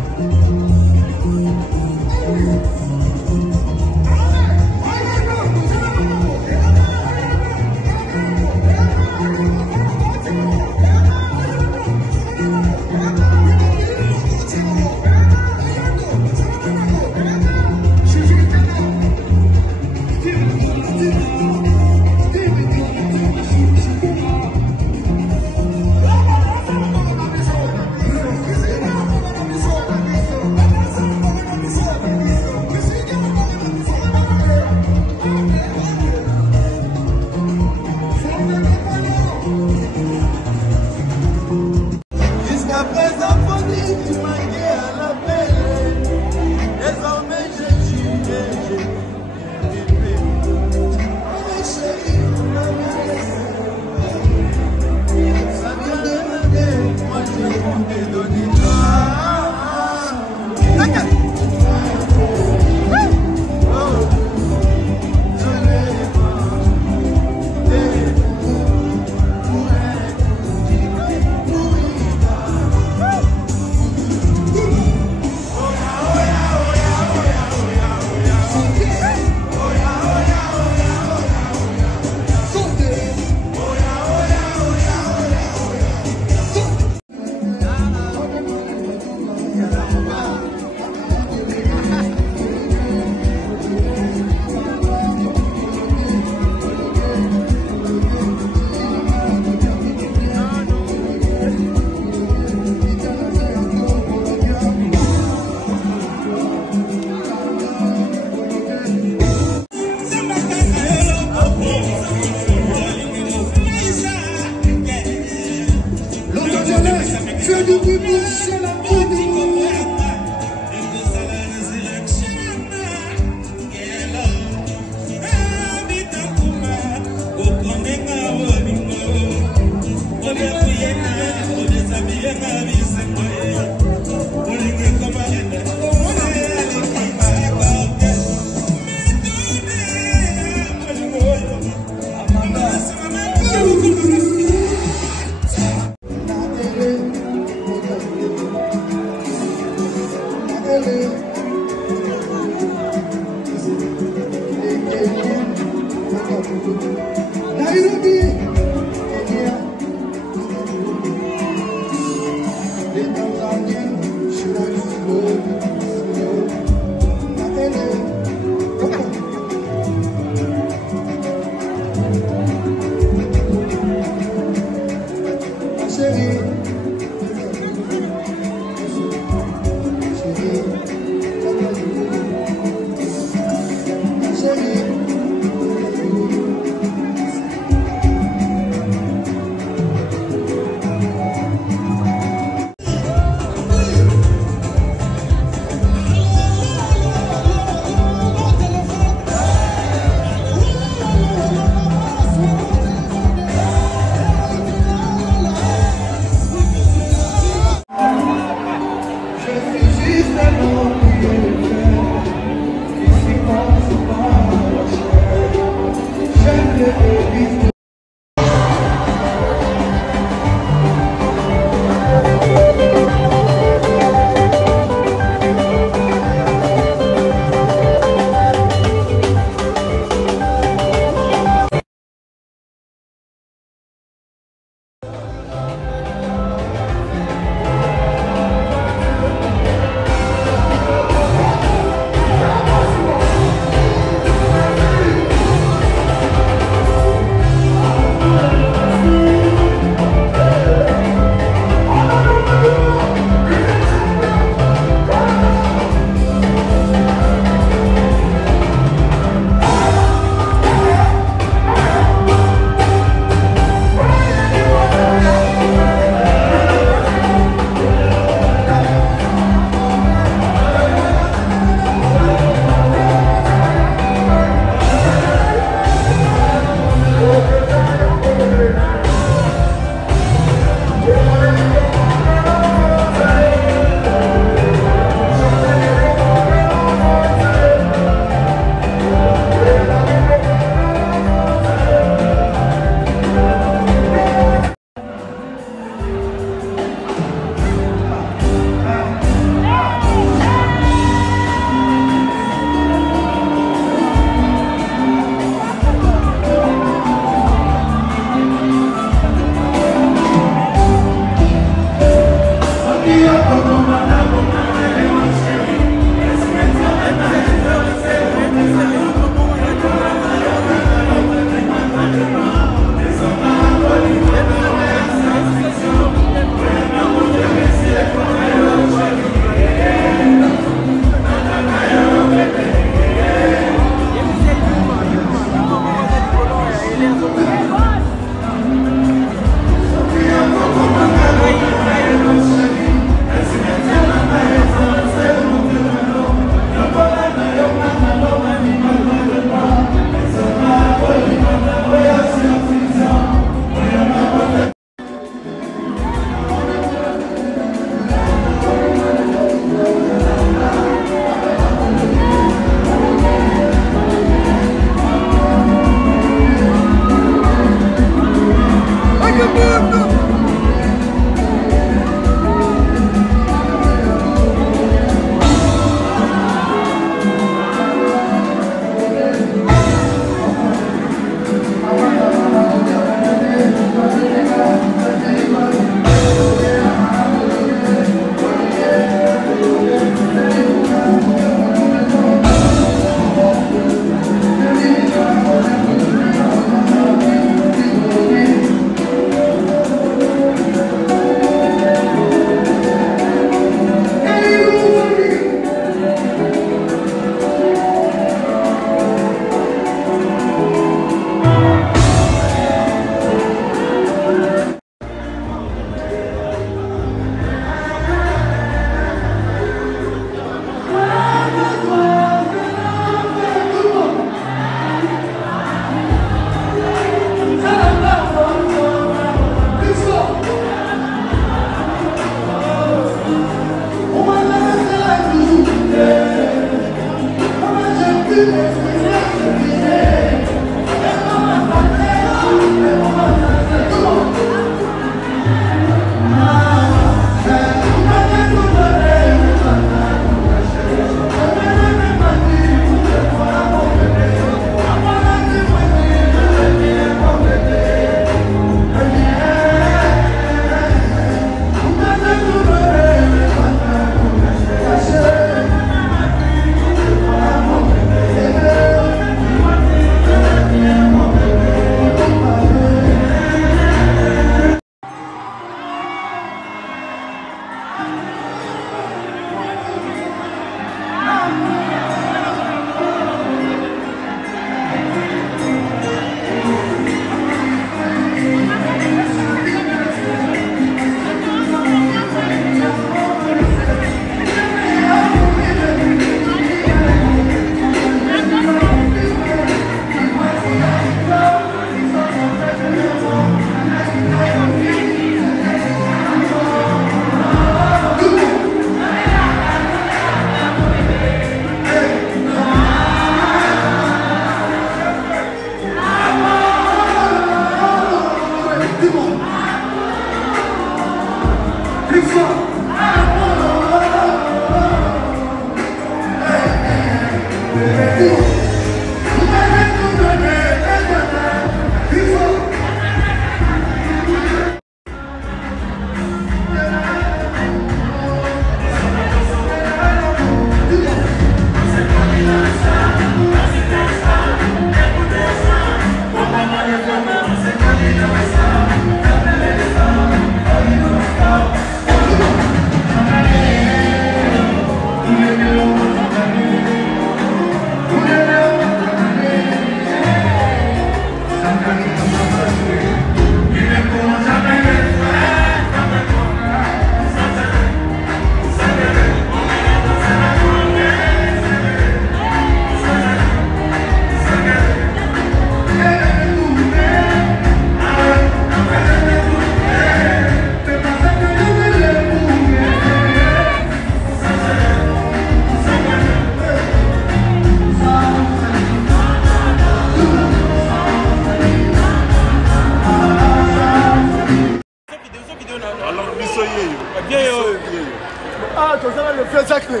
Ah, tu as le fait ça clé.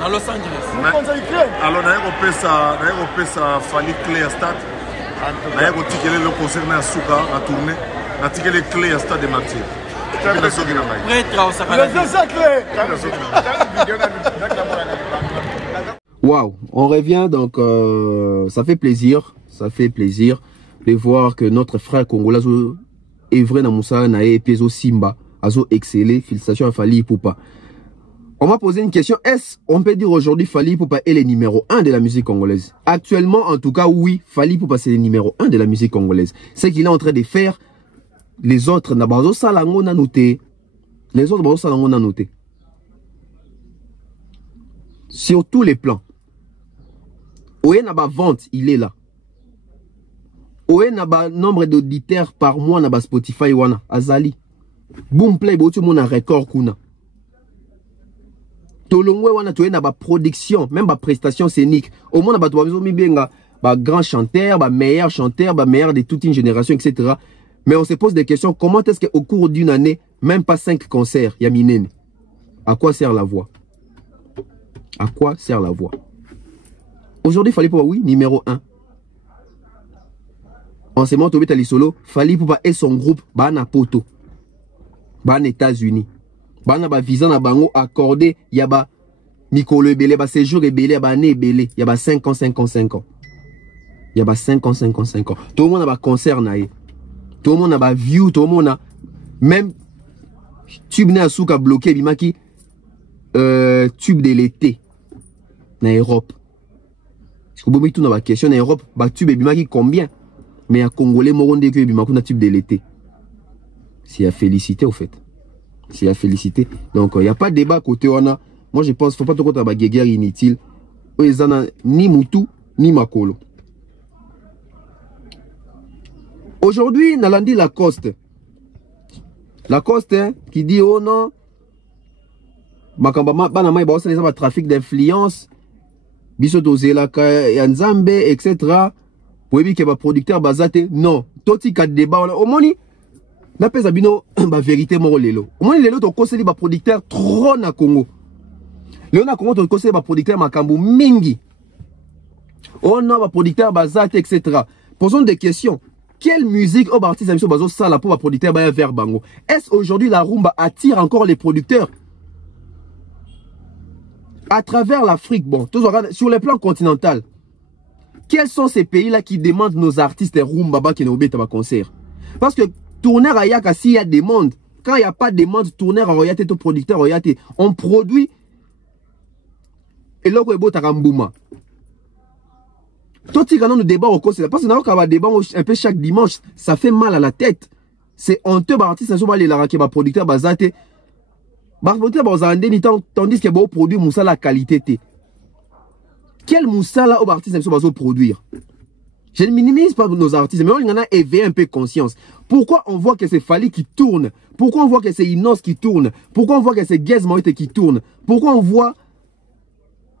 À Los Angeles. Alors, on a ça Fali clé à stade. On a le concert à Souka, à tourner. On a les clés à stade de Martyr. Waouh, on revient donc, ça fait plaisir de voir que notre frère congolais est vrai dans Moussa Nae Peso Simba, a excellé, félicitations à Fali Ipupa. On m'a posé une question, est-ce on peut dire aujourd'hui Fali Ipupa est le numéro 1 de la musique congolaise? Actuellement, en tout cas, oui, Fali Ipupa c'est le numéro 1 de la musique congolaise. C'est qu'il est en train de faire. Les autres, n'abazo salango na noté. Les autres, n'abazo salango na noté. Sur tous les plans. Oye n'a pas vente, il est là. Oye n'a pas nombre d'auditeurs par mois n'a pas Spotify wana azali. Boomplay bo tu mon record kuna. Tolongwe wana tu n'a pas production, même pas prestation scénique. Au moins n'a pas toi mi benga ba grand chanteur, ba meilleur de toute une génération, etc. Mais on se pose des questions. Comment est-ce qu'au cours d'une année, même pas 5 concerts, il y a minene? À quoi sert la voix? À quoi sert la voix? Aujourd'hui, Fali Ipupa, oui, numéro 1. En ce moment, Tobita Lisolo, Fali Ipupa et son groupe, Bana Poto. Bana États-Unis. Bana ba visa na bango accordé, yaba Mikolo Ebele, ba séjour Ebele, ba année Ebele, yaba 5 ans. Yaba 5 ans. Tout le monde a ba concert naé. Tout le monde a ba view, tout le monde a même tube na souka bloqué bimaki tube de l'été na Europe. Parce que bon tout na ba question na Europe, ba tube bimaki combien? Mais à Congolais moronde que bimaku na tube de l'été. C'est à féliciter au fait. C'est à féliciter. Donc il y a pas de débat côté wana. Moi je pense faut pas trop contre ba guerre inutile. Oyezana ni Mutu ni Makolo. Aujourd'hui, Nalandi Lacoste. Lacoste, hein, qui dit, oh non, Makamba, banama, il y a un trafic d'influence, bisoto zelaka, yanzambe, etc. Pour éviter que les producteurs basate, non. Toti ka débat, au moni, n'a pas abino, ba vérité moro lelo. Au moni lelo, to conseille ba producteur trop na Congo. Léon na Congo, to conseille ba producteur makambu mingi. Oh non, ba producteur basate, etc. Posons des questions. Quelle musique au artiste à bazo sala pour producteur vers bango? Est-ce aujourd'hui la rumba attire encore les producteurs? À travers l'Afrique, bon, sur le plan continental, quels sont ces pays-là qui demandent nos artistes rumba qui n'ont pas concert? Parce que tourner à Yaka, s'il y a demande, quand il n'y a pas de demande, tourner à Royate, ton producteur Royate, on produit et là, on est Tarambouma. Tout quand nous débat au conseil, parce que nous avons un débat un peu chaque dimanche, ça fait mal à la tête. C'est honteux, artiste, ça va aller la producteur bazate. Producteur bazande ni tandis que bon produit moussa la qualité. Quel moussa là au artiste ça va produire? Je ne minimise pas nos artistes, mais on en a éveillé un peu conscience. Pourquoi on voit que c'est Fali qui tourne? Pourquoi on voit que c'est Inos qui tourne? Pourquoi on voit que c'est Gez Moïte qui tourne? Pourquoi on voit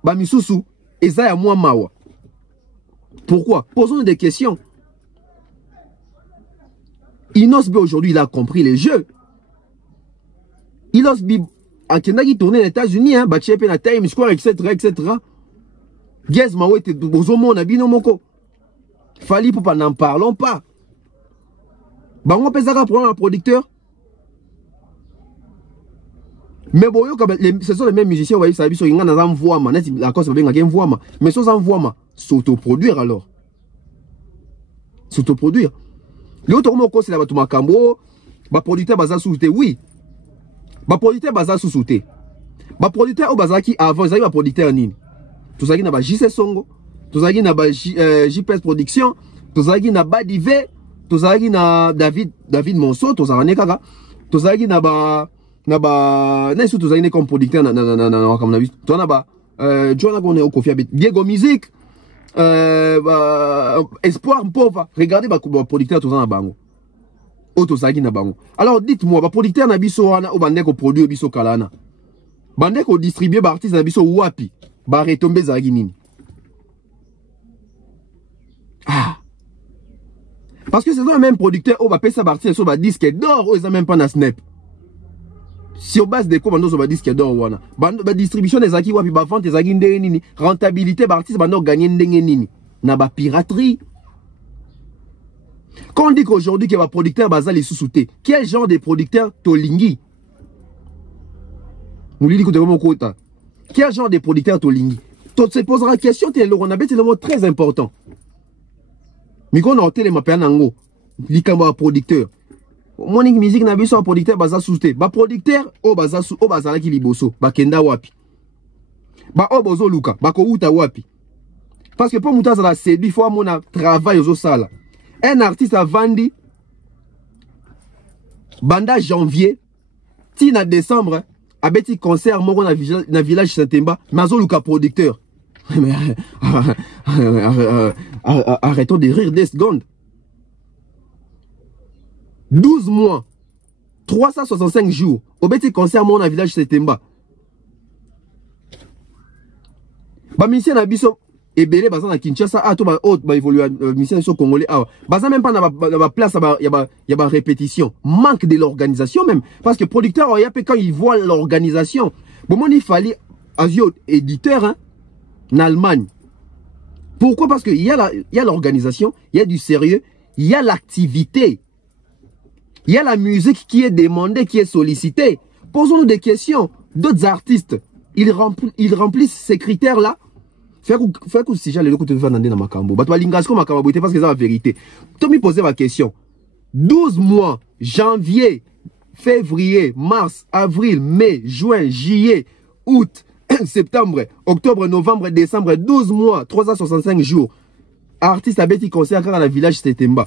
Bamisusu et Zaya Mouamawa? Pourquoi? Posons des questions. Inos B aujourd'hui, il a compris les jeux. Inos B, à Kenaki tourné aux États-Unis, hein, Bachepe na Times Square, etc. Gez Mawete, Bozomo, Nabino Moko. Fali Ipupa, n'en parlons pas. Bango Pesaka pour un producteur. Mais bon, ce sont les mêmes musiciens, vous voyez, ça a vu sur Inga dans un voix, la cause c'est bien voix, mais sans un voix, s'autoproduire alors. S'autoproduire. L'autre mot, c'est la Batumakambo, ba producteur baza sous-souté, oui. Ba producteur baza sous-souté. Ba producteur au bazaki avant, ils arrivent à producteur nini. Tout ça qui n'a pas JC Songo, tout ça qui n'a pas JPS Production, tout ça qui n'a pas Divé, tout ça qui n'a David Monceau, tout ça qui n'a pas na surtout ça comme producteur na comme na vu toi na ba John on est au Kofi Abet Diego Musique Espoir pauvre regardez ba producteur tout ça na bango auto ça na bango. Alors dites-moi ba producteur na biso wana o bande ko produire biso kalana bande ko distribuer ba artiste na biso wapi ba retomber za nini? Ah, parce que c'est le même producteur o ba pesa ba artiste so ba disque d'or o ils même pas na snap. Sur base de quoi on va disque d'or wana. Ba distribution des acquis wapi ba vente des acquis ndenge nini, rentabilité ba artiste bando gagner ndenge nini. Na ba piraterie. Quand on dit qu'aujourd'hui que va producteur bazal les sous-souté, quel genre de producteur tolingi? Vous lui dites comment quota. Quel genre de producteur tolingi? Tu te poseras la question, on a c'est le mot très important. Mais quand on a télé ma nango, likamba producteur. Monique musique na biso producteur baza sous-souté. Ba producteur o baza sous o bazala ki liboso, ba kenda wapi. Ba o bozo luka, ba ko uta wapi. Parce que pour mouta ça la séduit, faut mon travail aux sala. Un artiste a vendu banda janvier, tina décembre, a beti concert moro na village Saint-Emba, mazo luka producteur. Arrêtons de rire des secondes. 12 mois, 365 jours, au beti concert moro na village Saint-Emba. Ba mission na biso ebele baza na Kinshasa to ba autre ba évoluer mission so congolais baza même pas na ba place y a ba répétition, manque de l'organisation même parce que producteur y a quand il voit l'organisation bon il fallait asio éditeur hein, en Allemagne. Pourquoi? Parce que il y a l'organisation, il y a du sérieux, il y a l'activité. Il y a la musique qui est demandée, qui est sollicitée. Posons-nous des questions. D'autres artistes, ils remplissent ces critères-là. Fait que si j'ai le coup de faire dans ma cambo, bah toi l'ingasco ma cambo parce que c'est la vérité. Tu me posais ma question. 12 mois, janvier, février, mars, avril, mai, juin, juillet, août, septembre, octobre, novembre, décembre, 12 mois, 365 jours. Artiste a bêti concert dans le village Saint-Emba.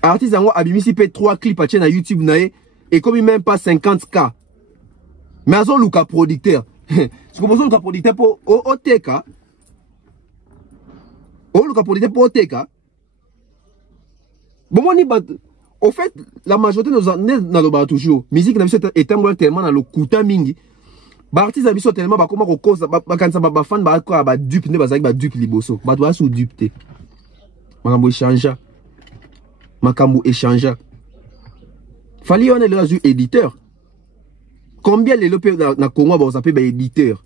Artiste a abimisi fait 3 clips à chaîne YouTube nae et comme il même pas 50K. Mais à son luka producteur. Ce qu'on luka producteur pour OTK. Oh luka producteur pour OTK. Bon moi ni bat. Au fait, la majorité nous dans le bar toujours. Musique n'a pas été tellement dans le kuta mingi. Ba artiste a biso tellement ba comment ko cause ba quand ça ba fan ba quoi ba dupe ne ba dupe liboso. Ba doit sous dupe te. Makambo échange. Makambo échange. Fallait on est là éditeur. Combien les lopés na Congo va s'appeler éditeur?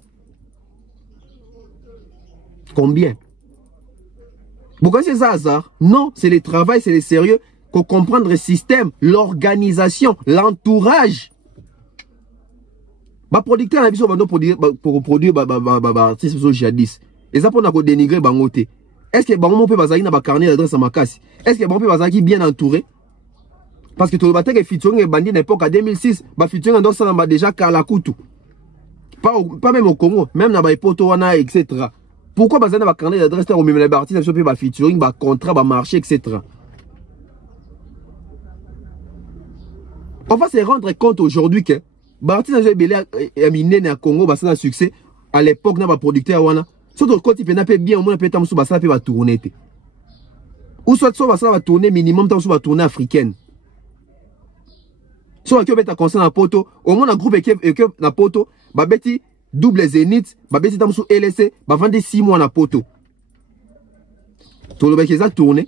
Combien? Pourquoi c'est ça hasard? Non, c'est le travail, c'est le sérieux. Qu'on comprendre le système, l'organisation, l'entourage. Ba producteur a besoin pour produire artiste jadis. Et ça pour nous dénigrer bangote. Est-ce que bango peut bazaki na ba carnet d'adresse à Makasi? Est-ce que bango peut bazaki bien entouré? Parce que tout le bataille featuring est bandit d'époque à 2006, ba featuring dans ça na déjà Kalakutu. Pas même au Congo, même na ba Poto wana etc. Pourquoi bazana ba carnet d'adresse au même les artistes sur ba featuring, ba contrat, ba marché etc. On va se rendre compte aujourd'hui que Barti n'a jamais miné à Congo, bah ça a succès. À l'époque, n'a pas producteur wana. Surtout quand il fait bien, au moins peut être ça va tourner. Ou soit ça va tourner minimum, ça va tourner africaine. Soit que beta concert na poto, au moins un groupe équipe na poto, bah beti double zénith, bah beti tam sous LSC, bah vendre 6 mois na poto. Tout le bec ça tourner.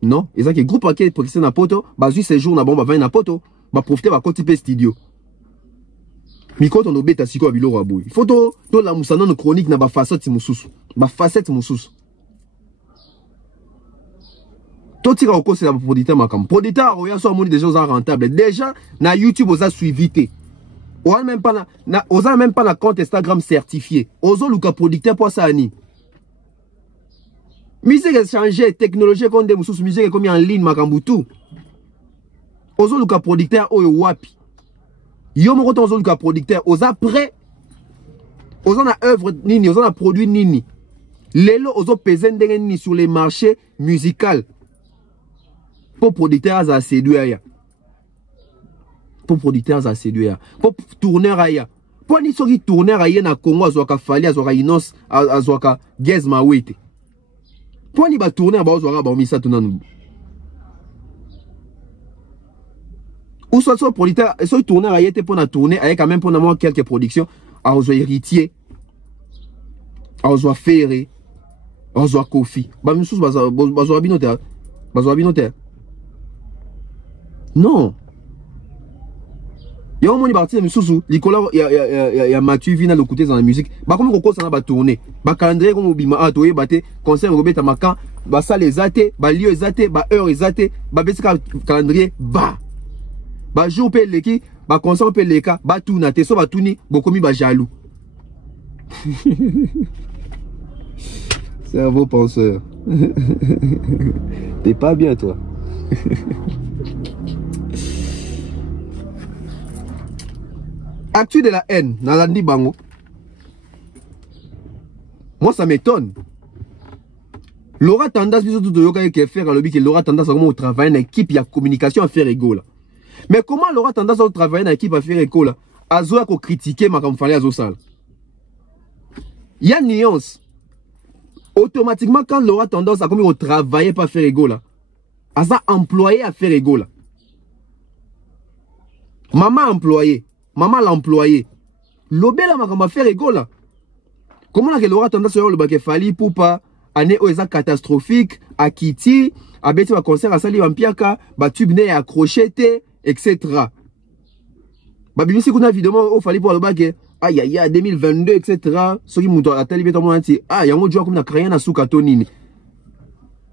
Non, et ça que groupe qui est na poto, bah juste ces jours na bon bah 20 na poto. Bah profiter bah côté studio. Mais quand on obéit à siko abilo rabou. Il faut to la musana no chronique na ba facette mususu. Ba facette mususu. To tira au c'est la producteur makam. Producteur oya so amoni déjà aux rentable. Déjà na YouTube oza suivité. On même pas na oza même pas na compte Instagram certifié. Ozo luka producteur pour ça ani. Musique a changé, technologie comme des mususu musique comme en ligne makambutu. Ozo luka producteur oyo wapi. Yo moko ozo luka producteur oza prêt. Ozo na œuvre nini, ozo na produit nini. Lelo ozo peser ndenge nini sur les marchés musicaux. Pour producteur za séduire. Pour producteur za séduire. Pour tourneur aya. Pour ni soki tourneur aya na Congo azwaka fali azwaka inos azwaka Gez Mawete. Pour ni ba tourneur ba azwaka ba misa tunanu. Ou soit soit producteur, soit tourneur a été pour la tournée, avec quand même pour avoir quelques productions, à Ozo Héritier, à Ozo Ferré, à Ozo Kofi. Bah, même chose, Bazo Abinoter. Non. Il y a un moment parti de Moussou, il y a Mathieu Vina le côté dans la musique. Bah comme on ça va tourner. Bah calendrier comme Obima a tourné, bah concert Robert Tamaka, bah ça les athées, bah lieu les athées, bah heure les athées, bah baisse calendrier, bah jour paye les qui, bah concert paye les cas, bah tout na te so bah tout ni, beaucoup mi bah jaloux. Cerveau penseur. T'es pas bien toi. Actu de la haine, Nalandi Bango. Moi, ça m'étonne. L'aura tendance, bisous tout yoga qui faire à l'objet que l'aura tendance à comment travailler en équipe, il y a communication à faire égaux. Mais comment l'aura tendance à travailler en équipe à faire égaux là? À zoa ko critiquer ma comme fallait à zosal. Il y a une nuance. Automatiquement, quand l'aura tendance à comment travailler pas faire égaux là, à ça employé à faire égaux là. Maman employé. Maman l'employé. L'obé là, ma faire égaux là. Comment là que l'aura tendance à le bac fali pour pas année où est catastrophique à Kitty, à Betty va concert à Sali Vampiaka, bah tube né accroché, etc. Bah bien si qu'on a évidemment au fali pour le bac, aïe aïe aïe 2022, etc. Ce qui m'a à télé béton dit, ah y'a un jour comme na créé na souka tonini.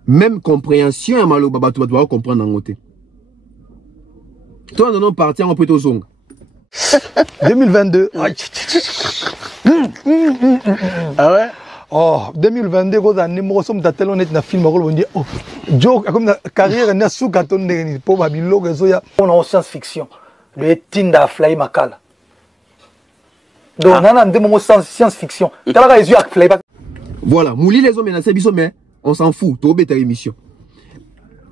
Même compréhension malo baba tu dois comprendre en côté. Toi non parti en plutôt zong. 2022. Ah ouais? Oh, 2022, quand on est mort, on a tellement net na film, on dit, oh, Joe, comme la carrière n'est sous carton de probablement que ça. On a en science-fiction, le Tinda Fly Makala. Donc, on a un démon science-fiction. Voilà, Mouli les hommes menacés, mais on s'en fout, trop bête à l'émission.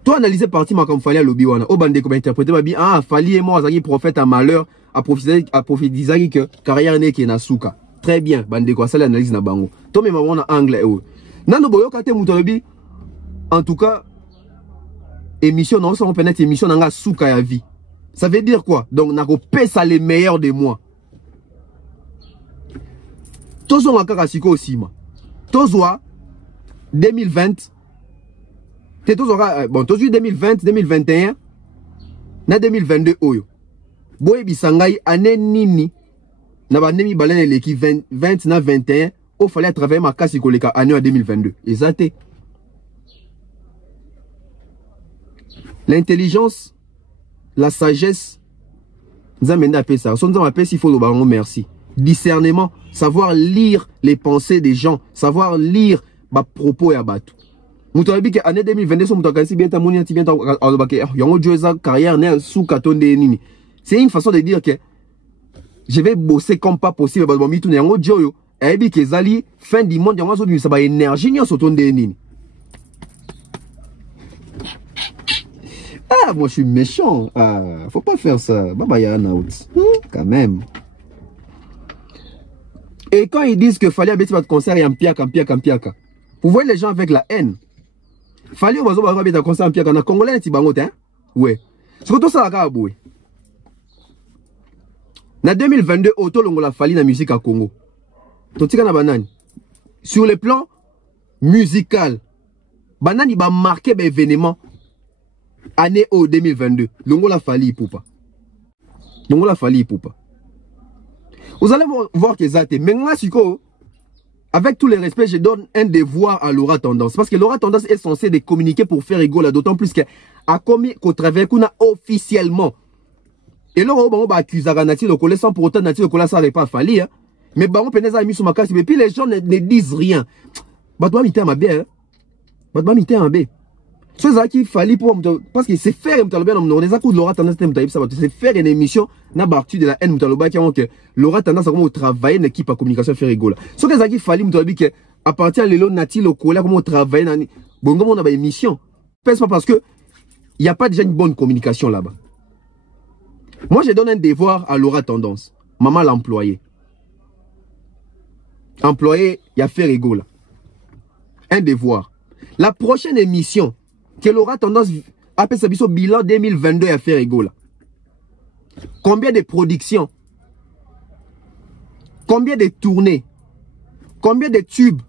Toi, analyser partie, ma comme Fali à l'Obi-Wan, au bandé comme interprété, ma bien, ah, Fali et moi, Zagi prophète à malheur, à prophétiser que carrière n'est qu'un asuka. Très bien, bandé quoi, ça l'analyse na bango. Toi, mais on a anglais, Nano boyo kate mutolobi, en tout cas, émission, non, ça on peut être émission dans la souka ya vie. Ça veut dire quoi? Donc, n'a pas ça les meilleurs de moi. Tozo wakaka siko aussi, ma. Tozo 2020. Bon, tozo 2020, 2021. Na 2022 oyo. Boye bisangai ane nini. Na ba nemi balene leki 20 na 21. O fallait travailler ma kasi koleka année en 2022. Exacté. L'intelligence, la sagesse, nous amène à paix ça. Nous avons appelé s'il faut le baron merci. Discernement, savoir lire les pensées des gens, savoir lire ma propos et abattu. Nous avons dit que l'année 2022, nous avons dit que carrière n'est sous carton de nini. C'est une façon de dire que je vais bosser comme pas possible. Et puis que Zali, fin du monde, ça va énergie, nous sommes de nini. Ah, moi je suis méchant. Ah, faut pas faire ça. Baba ya out. Quand même. Et quand ils disent que fallait abaisser votre concert et en piaka. Vous voyez les gens avec la haine. Fallait abaisser un concert en piaka. On a Congolais qui bangote, hein? Ouais. C'est que tout ça la boué. Na 2022, auto longola fali na musique à Congo. Totika na banani. Sur le plan musical, banani ba marqué ben événement. Année au 2022, Longola Fali Poupa. Longola Fali Poupa. Vous allez voir que ça mais moi, avec tous les respects, je donne un devoir à Laura Tendance. Parce que Laura Tendance est censée de communiquer pour faire égale, d'autant plus qu'elle a commis qu'au travers qu'on a officiellement. Et là, on va accuser Nati le collège sans pour autant Nati le collège ça n'aurait pas fallu. Mais on peut mis sur ma casse, et puis les gens ne disent rien. Batouba mité ma bien. Batouba mité ma bien. C'est ça qu'il fallait pour parce que c'est faire Laura tendance c'est faire une émission na bartu de la haine mutaloba qui que Laura tendance à comment travailler une équipe à communication faire rigolo. C'est ça qu'il fallait mutalobi que à partir de l'élo nati le collègue comment travailler na bon comment on a une émission. Pense pas parce que il y a pas déjà une bonne communication là-bas. Moi je donne un devoir à Laura Tendance, maman l'employé. Employé, il y a faire rigolo. Un devoir. La prochaine émission que Laura Tendance appelle sa bilan 2022 à faire égaux. Combien de productions? Combien de tournées? Combien de tubes?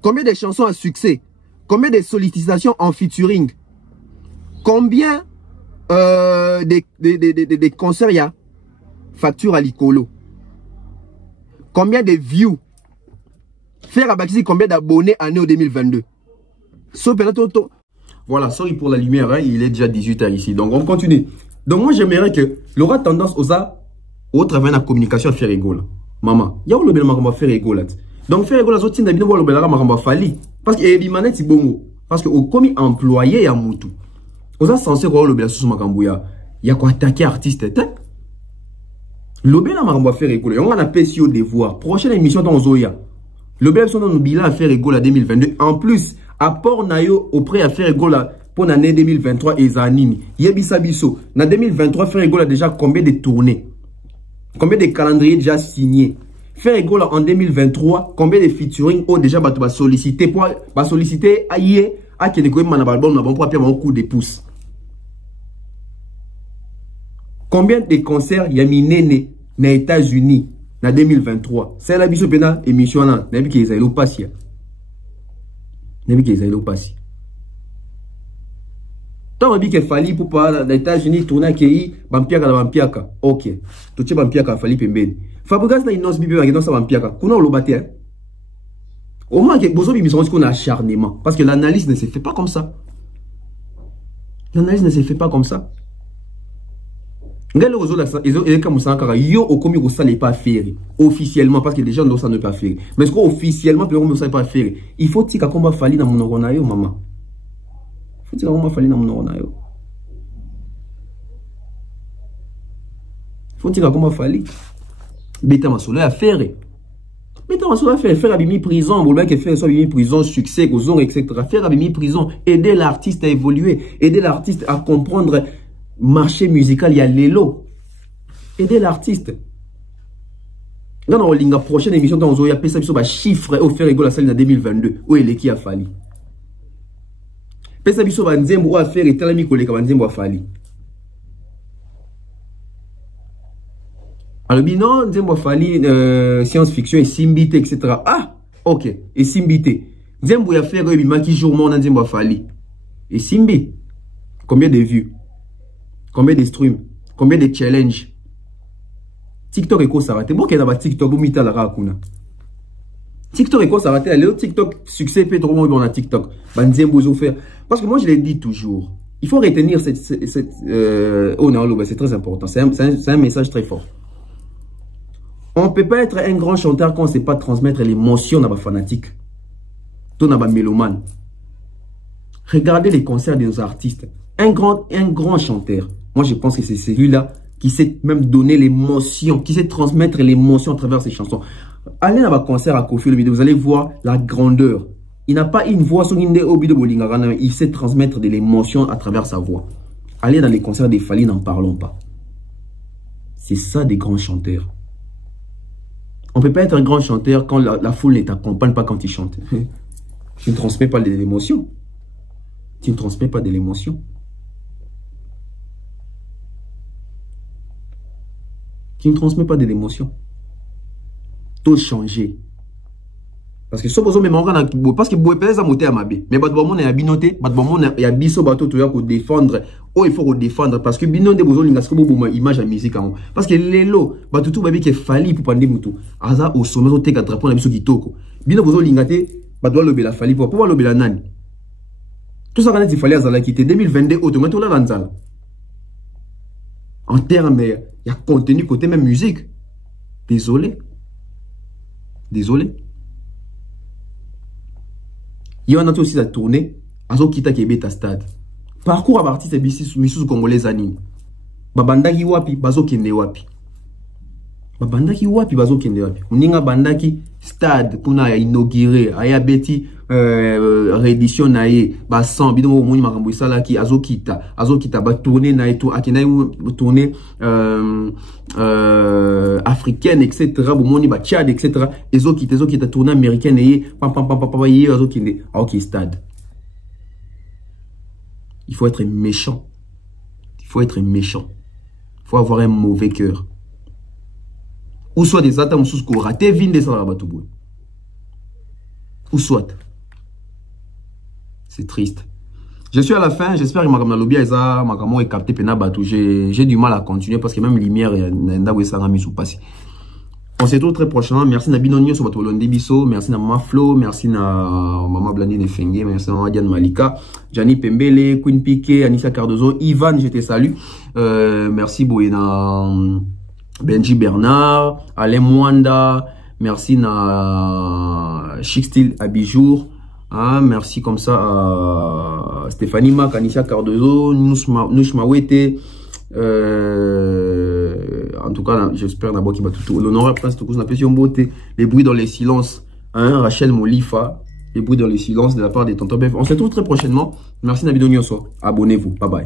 Combien de chansons à succès? Combien de sollicitations en featuring? Combien de concerts il y a? facture à l'icolo. Combien de views? Faire à Bakissi combien d'abonnés année au 2022? Voilà, sorry pour la lumière, hein, il est déjà 18h ici. Donc on continue. Donc moi j'aimerais que l'aura tendance aux au travail de la communication à faire rigolo. Maman, il y a le bel maramba faire rigolo. Donc faire rigolo, zotin d'abino voir le bel maramba fali. Parce que ebimanet c'est bon. Parce que au commis employé à Moutou. Aux a censé voir le bel sous makambouya. Il y a quoi attaquer artiste. Le bel maramba faire rigolo. On a PCO devoir. Prochaine émission dans Zoya. Le bel sont dans nos bilans à faire rigolo à 2022. En plus, apport nayo auprès à faire rigolo pour l'année 2023 et Zanini. Yebisa biso. En 2023, faire rigolo déjà combien de tournées? Combien de calendriers déjà signés? Faire rigolo en 2023, combien de featuring ont déjà sollicité pour solliciter aïe à qui ne connaît pas l'album n'a pas pour un coup de pouce. Combien de concerts y a mis né aux États-Unis en 2023? C'est la biso pena émission là, n'importe qui est allé au passé. N'importe qui est allé au passé. Tant que fali pour pas les États-Unis tourner à Kei, bampiaka. Ok. Tout ce bampiaka fali pembeni. Fabrikas na inos bibi ba dans sa bampiaka. Kuna lo baté. Au moins que bozo bi mission qu'on a acharnement parce que l'analyse ne se fait pas comme ça. L'analyse ne se fait pas comme ça. Ngalo bozo la ils est comme ça car yo au komi ko ça n'est pas faire officiellement parce que les gens ne savent pas faire. Mais ce qu'on officiellement peut on ne pas faire. Il faut tika combat fali na monoko na yo maman. Il faut que Beta Masolo à faire. Beta Masolo à faire. Faire abîmer prison. Vous voulez faire ça abîmer prison, succès, gozon, etc. Faire abîmer prison. Aider l'artiste à évoluer. Aider l'artiste à comprendre marché musical. Il y a l'élo. Aider l'artiste. Dans la prochaine émission, dans le Zoya, ça va chiffre au faire égale à celle de 2022. Où est l'équipe a fallu? Pesa biso ba nzembo a faire et talami koleka ba nzembo a fali. Alors non nzembo a fali science-fiction et simbité etc. Ah ok et simbité. Nzembo a faire et maki jour mon nzembo a fali. Et simbi combien de vues? Combien de streams? Combien de challenges? TikTok et quoi ça raté? Bon qu'il y a TikTok vous mita la rakuna. TikTok et quoi ça raté? Allez TikTok succès peut trop bon à TikTok. Ba nzembo zo faire. Parce que moi, je l'ai dit toujours. Il faut retenir c'est très important. C'est un message très fort. On ne peut pas être un grand chanteur quand on ne sait pas transmettre l'émotion dans les fanatiques. Dans les mélomanes. Regardez les concerts de nos artistes. Un grand chanteur. Moi, je pense que c'est celui-là qui sait même donner l'émotion, qui sait transmettre l'émotion à travers ses chansons. Allez dans un concert à Kofi Olomide, vous allez voir la grandeur. Il n'a pas une voix, il sait transmettre de l'émotion à travers sa voix. Allez dans les concerts des Fali, n'en parlons pas. C'est ça des grands chanteurs. On ne peut pas être un grand chanteur quand la foule ne t'accompagne pas quand il chante. Tu ne transmets pas de l'émotion. Tu ne transmets pas de l'émotion. Tu ne transmets pas de l'émotion. Tout changer. Parce que ce besoin même parce que vous pouvez monter à ma bé mais votre monde est à binoter votre monde est à biso bateau tout pour défendre oh il faut défendre parce que binoter besoin linga ce que image à musique parce que lelo bateau tout baby qui fali pour prendre mutu aza au sommet au teka drapeau na biso kitoko bino besoin lingate badoit le bela fali pour le bela nani tout ça quand il fallait azala quitter 2022 automatiquement la lanzala en termes il y a contenu côté même musique désolé. Il y en a aussi à tourner. Azo kita kebeta stade. Parcours à artiste bisus congolais anime. Babandaki wapi bazo kende wapi. Babandaki wapi bazo kende wapi. Uninga bandaki stade kuna inauguré aya beti réédition naie ba 100 bidon moni makambo isala ki azo kita ba tourner na eto akina tourner africaine etc. Bomoni ba Tchad etc. Ezo kita tourner américaine et pam azo kinde ok stade. Il faut être méchant. Il faut être méchant. Il faut avoir un mauvais cœur. Ou soit des attaques sous qu'on raté vin des sarabatouboul. Ou soit. C'est triste. Je suis à la fin, j'espère que ma lobby est capté Penabatou. J'ai du mal à continuer parce que même lumière on se retrouve très prochainement. Merci na Binonio sur votre Bisso, merci na Mama Flo, merci na Mama Blandine Fengue, merci na Diane Malika, Gianni Pembele, Queen Piquet, Anissa Cardozo, Ivan, je te salue. Merci Boyena Benji Bernard, Alain Mwanda, merci na Chic Style Abijour. Ah, merci comme ça à Stéphanie Mac, Anissa Cardozo, Nouchma Wete. En tout cas, j'espère d'abord qu'il va tout l'honorable prince tout la pression beauté, les bruits dans les silences, hein, Rachel Molifa, les bruits dans les silences de la part des tontons Bef. On se retrouve très prochainement. Merci Nabido Nyonso. Abonnez-vous. Bye bye.